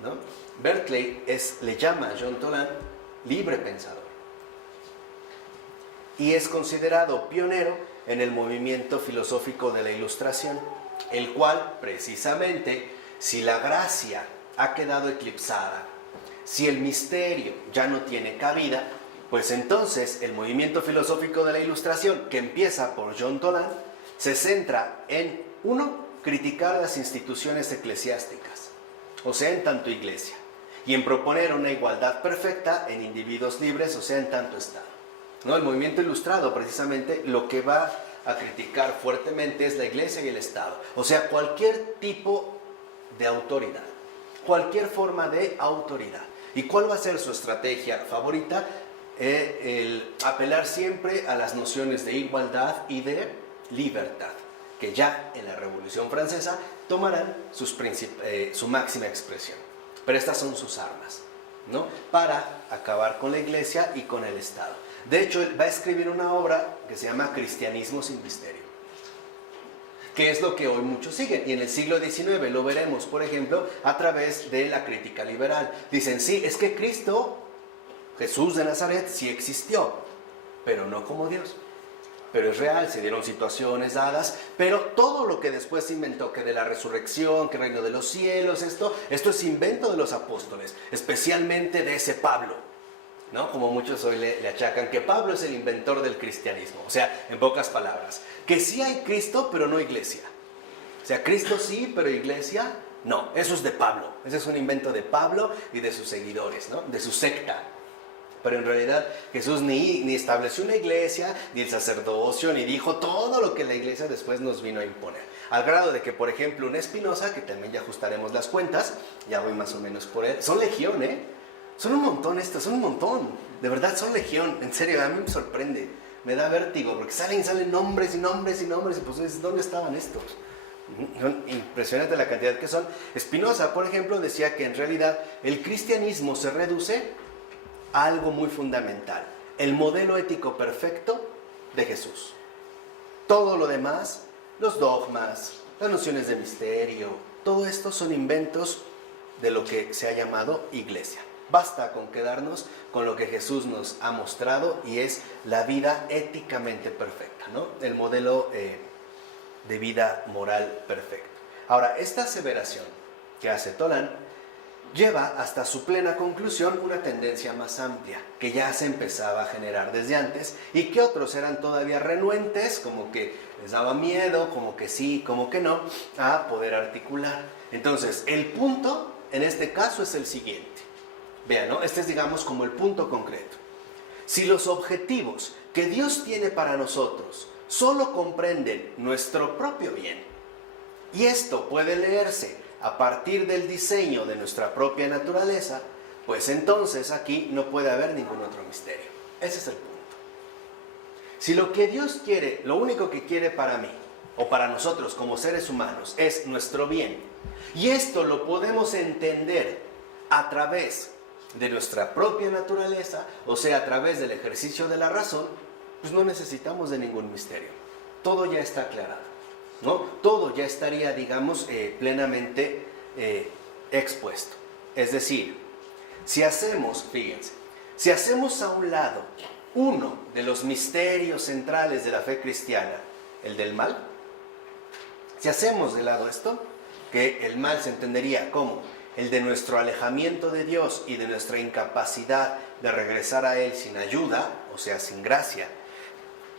¿no? Berkeley le llama a John Toland libre pensador. Y es considerado pionero en el movimiento filosófico de la Ilustración, el cual, precisamente, si la gracia ha quedado eclipsada, si el misterio ya no tiene cabida, pues entonces el movimiento filosófico de la Ilustración, que empieza por John Toland, se centra en, uno, criticar las instituciones eclesiásticas, o sea, en tanto iglesia, y en proponer una igualdad perfecta en individuos libres, o sea, en tanto Estado. ¿No? El movimiento ilustrado, precisamente, lo que va a criticar fuertemente es la iglesia y el Estado, o sea, cualquier tipo de autoridad, cualquier forma de autoridad. ¿Y cuál va a ser su estrategia favorita? el apelar siempre a las nociones de igualdad y de libertad, que ya en la Revolución Francesa tomarán su máxima expresión. Pero estas son sus armas, ¿no? Para acabar con la Iglesia y con el Estado. De hecho, él va a escribir una obra que se llama Cristianismo sin misterio, que es lo que hoy muchos siguen. Y en el siglo XIX lo veremos, por ejemplo, a través de la crítica liberal. Dicen, sí, es que Cristo, Jesús de Nazaret, sí existió, pero no como Dios. Pero es real, se dieron situaciones dadas, pero todo lo que después se inventó, que de la resurrección, que el reino de los cielos, esto es invento de los apóstoles, especialmente de ese Pablo, ¿no? Como muchos hoy le achacan que Pablo es el inventor del cristianismo. O sea, en pocas palabras, que sí hay Cristo, pero no iglesia. O sea, Cristo sí, pero iglesia no. Eso es de Pablo. Ese es un invento de Pablo y de sus seguidores, ¿no? De su secta. Pero en realidad Jesús ni estableció una iglesia, ni el sacerdocio, ni dijo todo lo que la iglesia después nos vino a imponer. Al grado de que, por ejemplo, un Espinosa, que también ya ajustaremos las cuentas, ya voy más o menos por él, son legión, ¿eh? Son un montón estos, son un montón. De verdad, son legión. En serio, a mí me sorprende. Me da vértigo, porque salen nombres y nombres y nombres, y pues dices, ¿dónde estaban estos? Son impresionante la cantidad que son. Spinoza, por ejemplo, decía que en realidad el cristianismo se reduce a algo muy fundamental: el modelo ético perfecto de Jesús. Todo lo demás, los dogmas, las nociones de misterio, todo esto son inventos de lo que se ha llamado iglesia. Basta con quedarnos con lo que Jesús nos ha mostrado, y es la vida éticamente perfecta, ¿no? El modelo de vida moral perfecto. Ahora, esta aseveración que hace Toland lleva hasta su plena conclusión una tendencia más amplia, que ya se empezaba a generar desde antes, y que otros eran todavía renuentes, como que les daba miedo, como que sí, como que no, a poder articular. Entonces, el punto en este caso es el siguiente. Vean, ¿no? Este es, digamos, como el punto concreto. Si los objetivos que Dios tiene para nosotros solo comprenden nuestro propio bien, y esto puede leerse a partir del diseño de nuestra propia naturaleza, pues entonces aquí no puede haber ningún otro misterio. Ese es el punto. Si lo que Dios quiere, lo único que quiere para mí, o para nosotros como seres humanos, es nuestro bien, y esto lo podemos entender a través de nuestra propia naturaleza, o sea, a través del ejercicio de la razón, pues no necesitamos de ningún misterio. Todo ya está aclarado, ¿no? Todo ya estaría, digamos, plenamente expuesto. Es decir, si hacemos, fíjense, si hacemos a un lado uno de los misterios centrales de la fe cristiana, el del mal, si hacemos de lado esto, que el mal se entendería como el de nuestro alejamiento de Dios y de nuestra incapacidad de regresar a Él sin ayuda, o sea, sin gracia,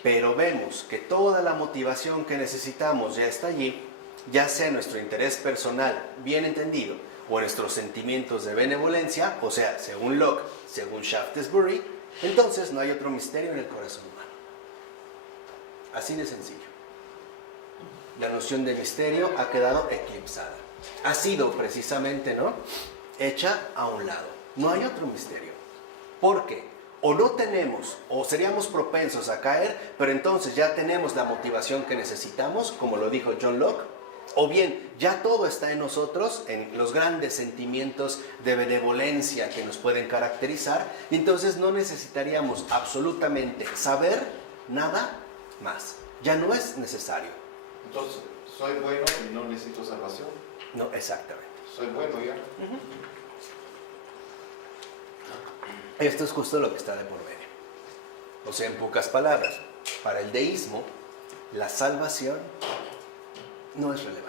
pero vemos que toda la motivación que necesitamos ya está allí, ya sea nuestro interés personal bien entendido o nuestros sentimientos de benevolencia, o sea, según Locke, según Shaftesbury, entonces no hay otro misterio en el corazón humano. Así de sencillo. La noción de misterio ha quedado eclipsada. Ha sido precisamente, ¿no?, hecha a un lado. No hay otro misterio. ¿Por qué? O no tenemos, o seríamos propensos a caer, pero entonces ya tenemos la motivación que necesitamos, como lo dijo John Locke, o bien ya todo está en nosotros, en los grandes sentimientos de benevolencia que nos pueden caracterizar, y entonces no necesitaríamos absolutamente saber nada más. Ya no es necesario. Entonces, soy bueno y no necesito salvación. No, exactamente. Soy bueno ya. Esto es justo lo que está de por medio. O sea, en pocas palabras, para el deísmo, la salvación no es relevante.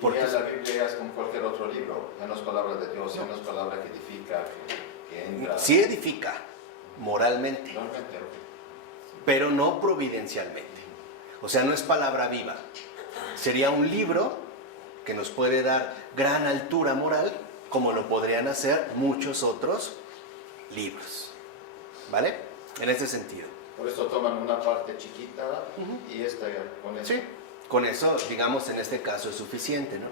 Porque la Biblia es como cualquier otro libro. Ya no es palabra de Dios, ya no es palabra que edifica, que entra. Sí edifica moralmente, Normalmente, pero no providencialmente. O sea, no es palabra viva. Sería un libro que nos puede dar gran altura moral, como lo podrían hacer muchos otros libros. ¿Vale? En ese sentido. por eso toman una parte chiquita y esta ya, con eso. Sí. Con eso, digamos, en este caso es suficiente, ¿no?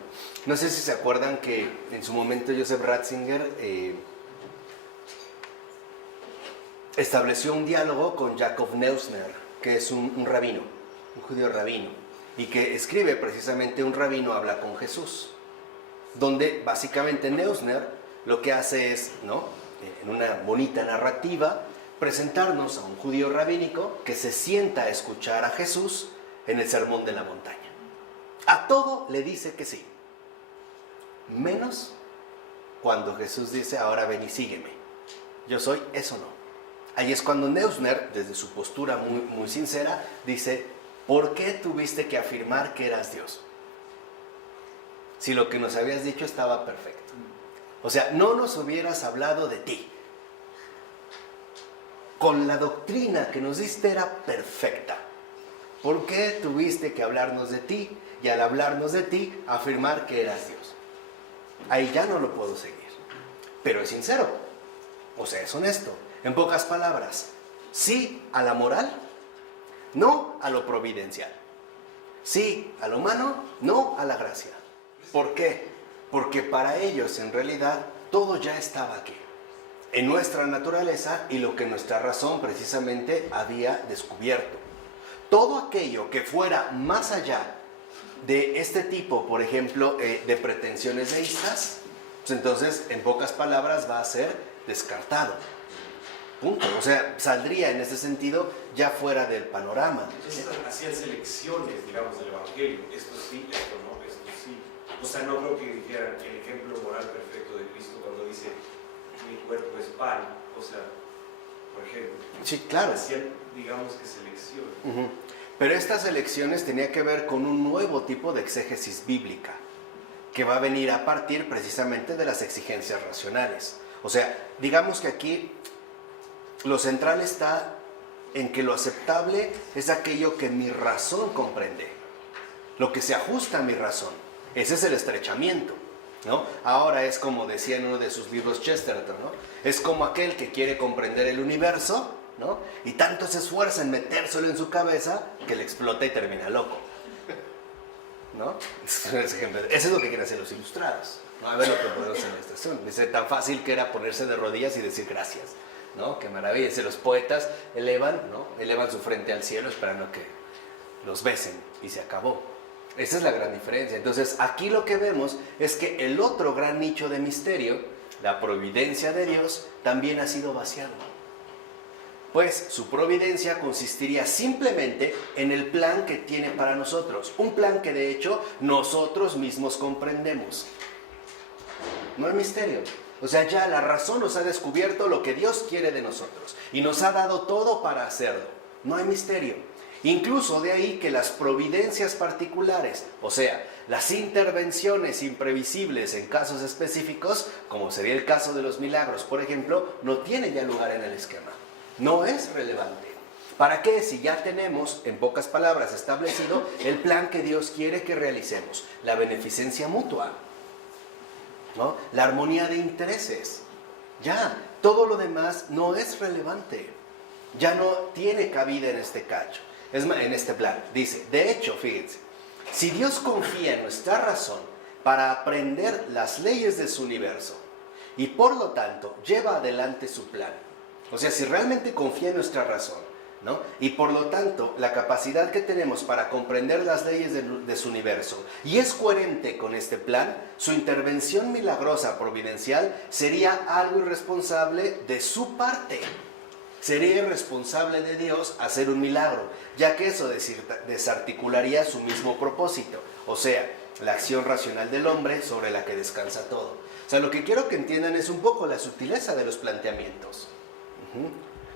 No sé si se acuerdan que en su momento Joseph Ratzinger estableció un diálogo con Jacob Neusner, que es un rabino, un judío rabino, y que escribe precisamente Un rabino habla con Jesús, donde básicamente Neusner lo que hace es, ¿no?, en una bonita narrativa, presentarnos a un judío rabínico que se sienta a escuchar a Jesús en el Sermón de la Montaña. A todo le dice que sí, menos cuando Jesús dice, ahora ven y sígueme. Yo soy, eso no. Ahí es cuando Neusner, desde su postura muy sincera, dice, ¿por qué tuviste que afirmar que eras Dios? Si lo que nos habías dicho estaba perfecto. O sea, no nos hubieras hablado de ti. Con la doctrina que nos diste era perfecta. ¿Por qué tuviste que hablarnos de ti? Y al hablarnos de ti, afirmar que eras Dios. Ahí ya no lo puedo seguir. Pero es sincero. O sea, es honesto. En pocas palabras, sí a la moral, no a lo providencial. Sí a lo humano, no a la gracia. ¿Por qué? Porque para ellos en realidad todo ya estaba aquí, en nuestra naturaleza y lo que nuestra razón precisamente había descubierto. Todo aquello que fuera más allá de este tipo, por ejemplo, de pretensiones deístas, pues entonces en pocas palabras va a ser descartado. Punto. O sea, saldría en ese sentido ya fuera del panorama. Entonces hacían selecciones, digamos, del Evangelio. Esto sí, esto no, esto sí. O sea, no creo que dijeran el ejemplo moral perfecto de Cristo cuando dice mi cuerpo es pan. O sea, por ejemplo. Sí, claro. Hacían, digamos, que selecciones. Uh-huh. Pero estas elecciones tenían que ver con un nuevo tipo de exégesis bíblica que va a venir a partir precisamente de las exigencias racionales. O sea, digamos que aquí lo central está en que lo aceptable es aquello que mi razón comprende, lo que se ajusta a mi razón. Ese es el estrechamiento, ¿no? Ahora es como decía en uno de sus libros Chesterton, ¿no? Es como aquel que quiere comprender el universo, ¿no? Y tanto se esfuerza en metérselo en su cabeza que le explota y termina loco, ¿no? Ese es lo que quieren hacer los ilustrados, ¿no? A ver lo que podemos hacer en esta estación. Dice, tan fácil que era ponerse de rodillas y decir gracias, ¿no? Qué maravilla. Dice, los poetas elevan, ¿no?, elevan su frente al cielo esperando que los besen y se acabó. Esa es la gran diferencia. Entonces, aquí lo que vemos es que el otro gran nicho de misterio, la providencia de Dios, también ha sido vaciado. Pues su providencia consistiría simplemente en el plan que tiene para nosotros. Un plan que de hecho nosotros mismos comprendemos. No hay misterio. O sea, ya la razón nos ha descubierto lo que Dios quiere de nosotros y nos ha dado todo para hacerlo. No hay misterio. Incluso de ahí que las providencias particulares, o sea, las intervenciones imprevisibles en casos específicos, como sería el caso de los milagros, por ejemplo, no tienen ya lugar en el esquema. No es relevante. ¿Para qué? Si ya tenemos, en pocas palabras, establecido el plan que Dios quiere que realicemos. La beneficencia mutua, ¿no? La armonía de intereses. Ya, todo lo demás no es relevante. Ya no tiene cabida en este cacho. Es más, en este plan. Dice, de hecho, fíjense, si Dios confía en nuestra razón para aprender las leyes de su universo y por lo tanto lleva adelante su plan, o sea, si realmente confía en nuestra razón, ¿no?, y por lo tanto la capacidad que tenemos para comprender las leyes de su universo y es coherente con este plan, su intervención milagrosa providencial sería algo irresponsable de su parte. Sería irresponsable de Dios hacer un milagro, ya que eso desarticularía su mismo propósito, o sea, la acción racional del hombre sobre la que descansa todo. O sea, lo que quiero que entiendan es un poco la sutileza de los planteamientos.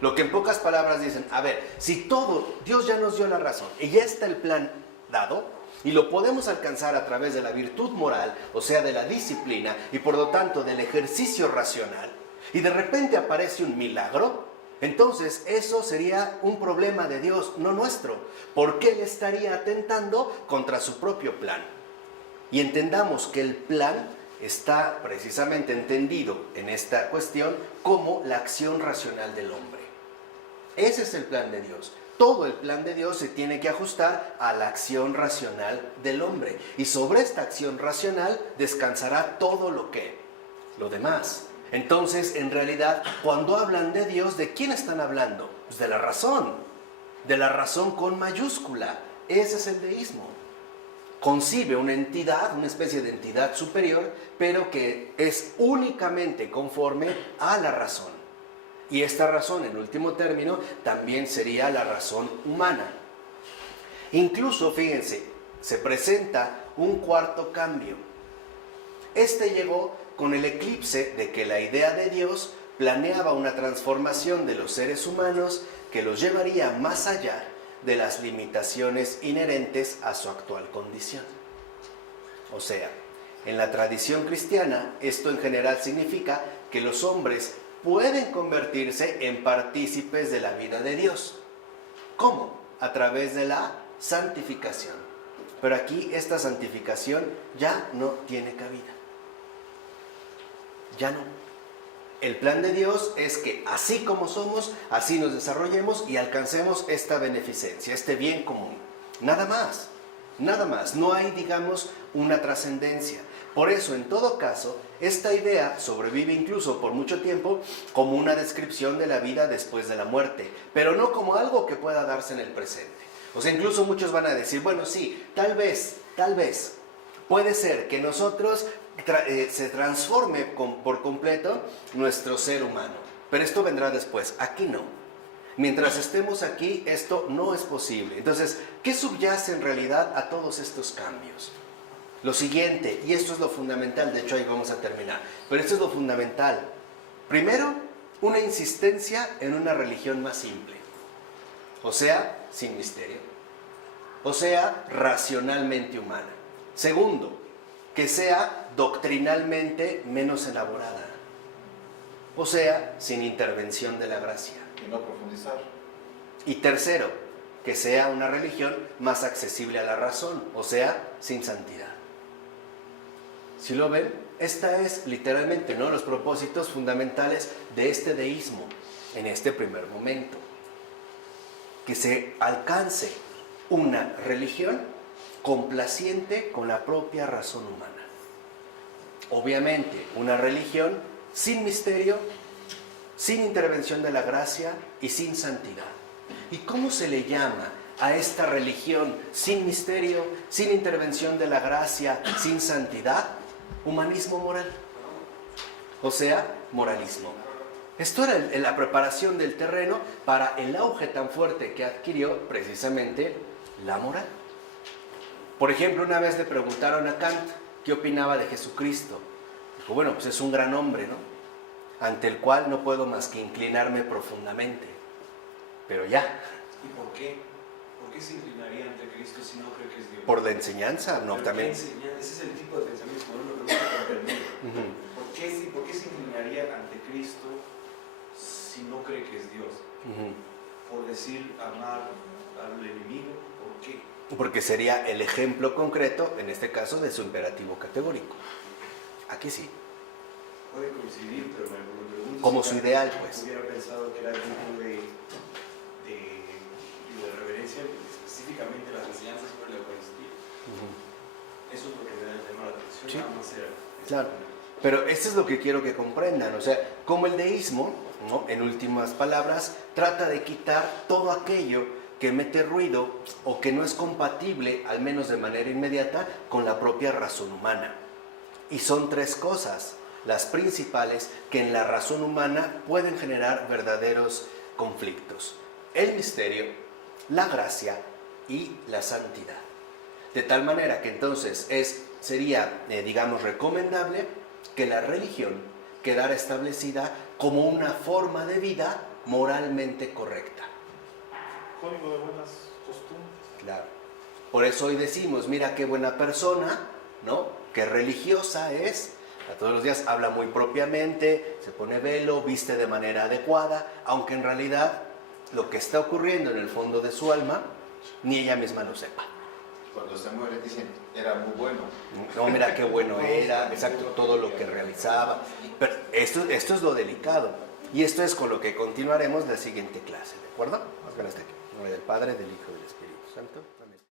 Lo que en pocas palabras dicen, a ver, si todo, Dios ya nos dio la razón y ya está el plan dado y lo podemos alcanzar a través de la virtud moral, o sea, de la disciplina y por lo tanto del ejercicio racional, y de repente aparece un milagro, entonces eso sería un problema de Dios, no nuestro, porque Él estaría atentando contra su propio plan. Y entendamos que el plan está precisamente entendido en esta cuestión como la acción racional del hombre. Ese es el plan de Dios. Todo el plan de Dios se tiene que ajustar a la acción racional del hombre. Y sobre esta acción racional descansará todo lo demás. Entonces, en realidad, cuando hablan de Dios, ¿de quién están hablando? Pues de la razón con mayúscula. Ese es el deísmo. Concibe una entidad, una especie de entidad superior, pero que es únicamente conforme a la razón. Y esta razón, en último término, también sería la razón humana. Incluso, fíjense, se presenta un cuarto cambio. Este llegó con el eclipse de que la idea de Dios planeaba una transformación de los seres humanos que los llevaría más allá de las limitaciones inherentes a su actual condición. O sea, en la tradición cristiana, esto en general significa que los hombres pueden convertirse en partícipes de la vida de Dios. ¿Cómo? A través de la santificación. Pero aquí esta santificación ya no tiene cabida. Ya no. El plan de Dios es que así como somos, así nos desarrollemos y alcancemos esta beneficencia, este bien común. Nada más, nada más. No hay, digamos, una trascendencia. Por eso, en todo caso, esta idea sobrevive incluso por mucho tiempo como una descripción de la vida después de la muerte, pero no como algo que pueda darse en el presente. O sea, incluso muchos van a decir, bueno, sí, tal vez, puede ser que nosotros se transforme por completo nuestro ser humano. Pero esto vendrá después, aquí no. Mientras estemos aquí, esto no es posible. Entonces, ¿qué subyace en realidad a todos estos cambios? Lo siguiente, y esto es lo fundamental, de hecho ahí vamos a terminar, pero esto es lo fundamental. Primero, una insistencia en una religión más simple. O sea, sin misterio. O sea, racionalmente humana. Segundo, que sea doctrinalmente menos elaborada. O sea, sin intervención de la gracia. Y no profundizar. Y tercero, que sea una religión más accesible a la razón, o sea, sin santidad. Si lo ven, esta es literalmente uno de los propósitos fundamentales de este deísmo en este primer momento. Que se alcance una religión complaciente con la propia razón humana. Obviamente, una religión sin misterio, sin intervención de la gracia y sin santidad. ¿Y cómo se le llama a esta religión sin misterio, sin intervención de la gracia, sin santidad? Humanismo moral. O sea, moralismo. Esto era la preparación del terreno para el auge tan fuerte que adquirió precisamente la moral. Por ejemplo, una vez le preguntaron a Kant qué opinaba de Jesucristo. Dijo, bueno, pues es un gran hombre, ¿no? Ante el cual no puedo más que inclinarme profundamente. Pero ya. ¿Y por qué? ¿Por qué se inclinaría ante Cristo si no cree que es Dios? Por la enseñanza, no, ¿Pero también. qué enseñanza? Ese es el tipo de pensamiento, no lo hemos comprendido. ¿Por qué se inclinaría ante Cristo si no cree que es Dios? Por decir amar al enemigo, ¿por qué? Porque sería el ejemplo concreto, en este caso, de su imperativo categórico. Aquí sí. Puede coincidir, pero me pregunto... Como si su ideal, pues. Hubiera pensado que era el tipo de reverencia, específicamente las enseñanzas sobre la Eucaristía. Eso es lo que me llama la atención. Sí. Nada más era Claro. Pero esto es lo que quiero que comprendan. O sea, como el deísmo, ¿no?, en últimas palabras, trata de quitar todo aquello que mete ruido o que no es compatible, al menos de manera inmediata, con la propia razón humana. Y son tres cosas, las principales, que en la razón humana pueden generar verdaderos conflictos: el misterio, la gracia y la santidad. De tal manera que entonces sería, digamos, recomendable que la religión quedara establecida como una forma de vida moralmente correcta. Código de buenas costumbres. Claro. Por eso hoy decimos, mira qué buena persona, ¿no? Qué religiosa es. A todos los días habla muy propiamente, se pone velo, viste de manera adecuada, aunque en realidad lo que está ocurriendo en el fondo de su alma, ni ella misma lo sepa. Cuando se muere dicen, era muy bueno. No, mira qué bueno era, exacto, todo lo que realizaba. Pero esto es lo delicado. Y esto es con lo que continuaremos la siguiente clase, ¿de acuerdo? Vamos con hasta aquí. En nombre del Padre, del Hijo y del Espíritu Santo.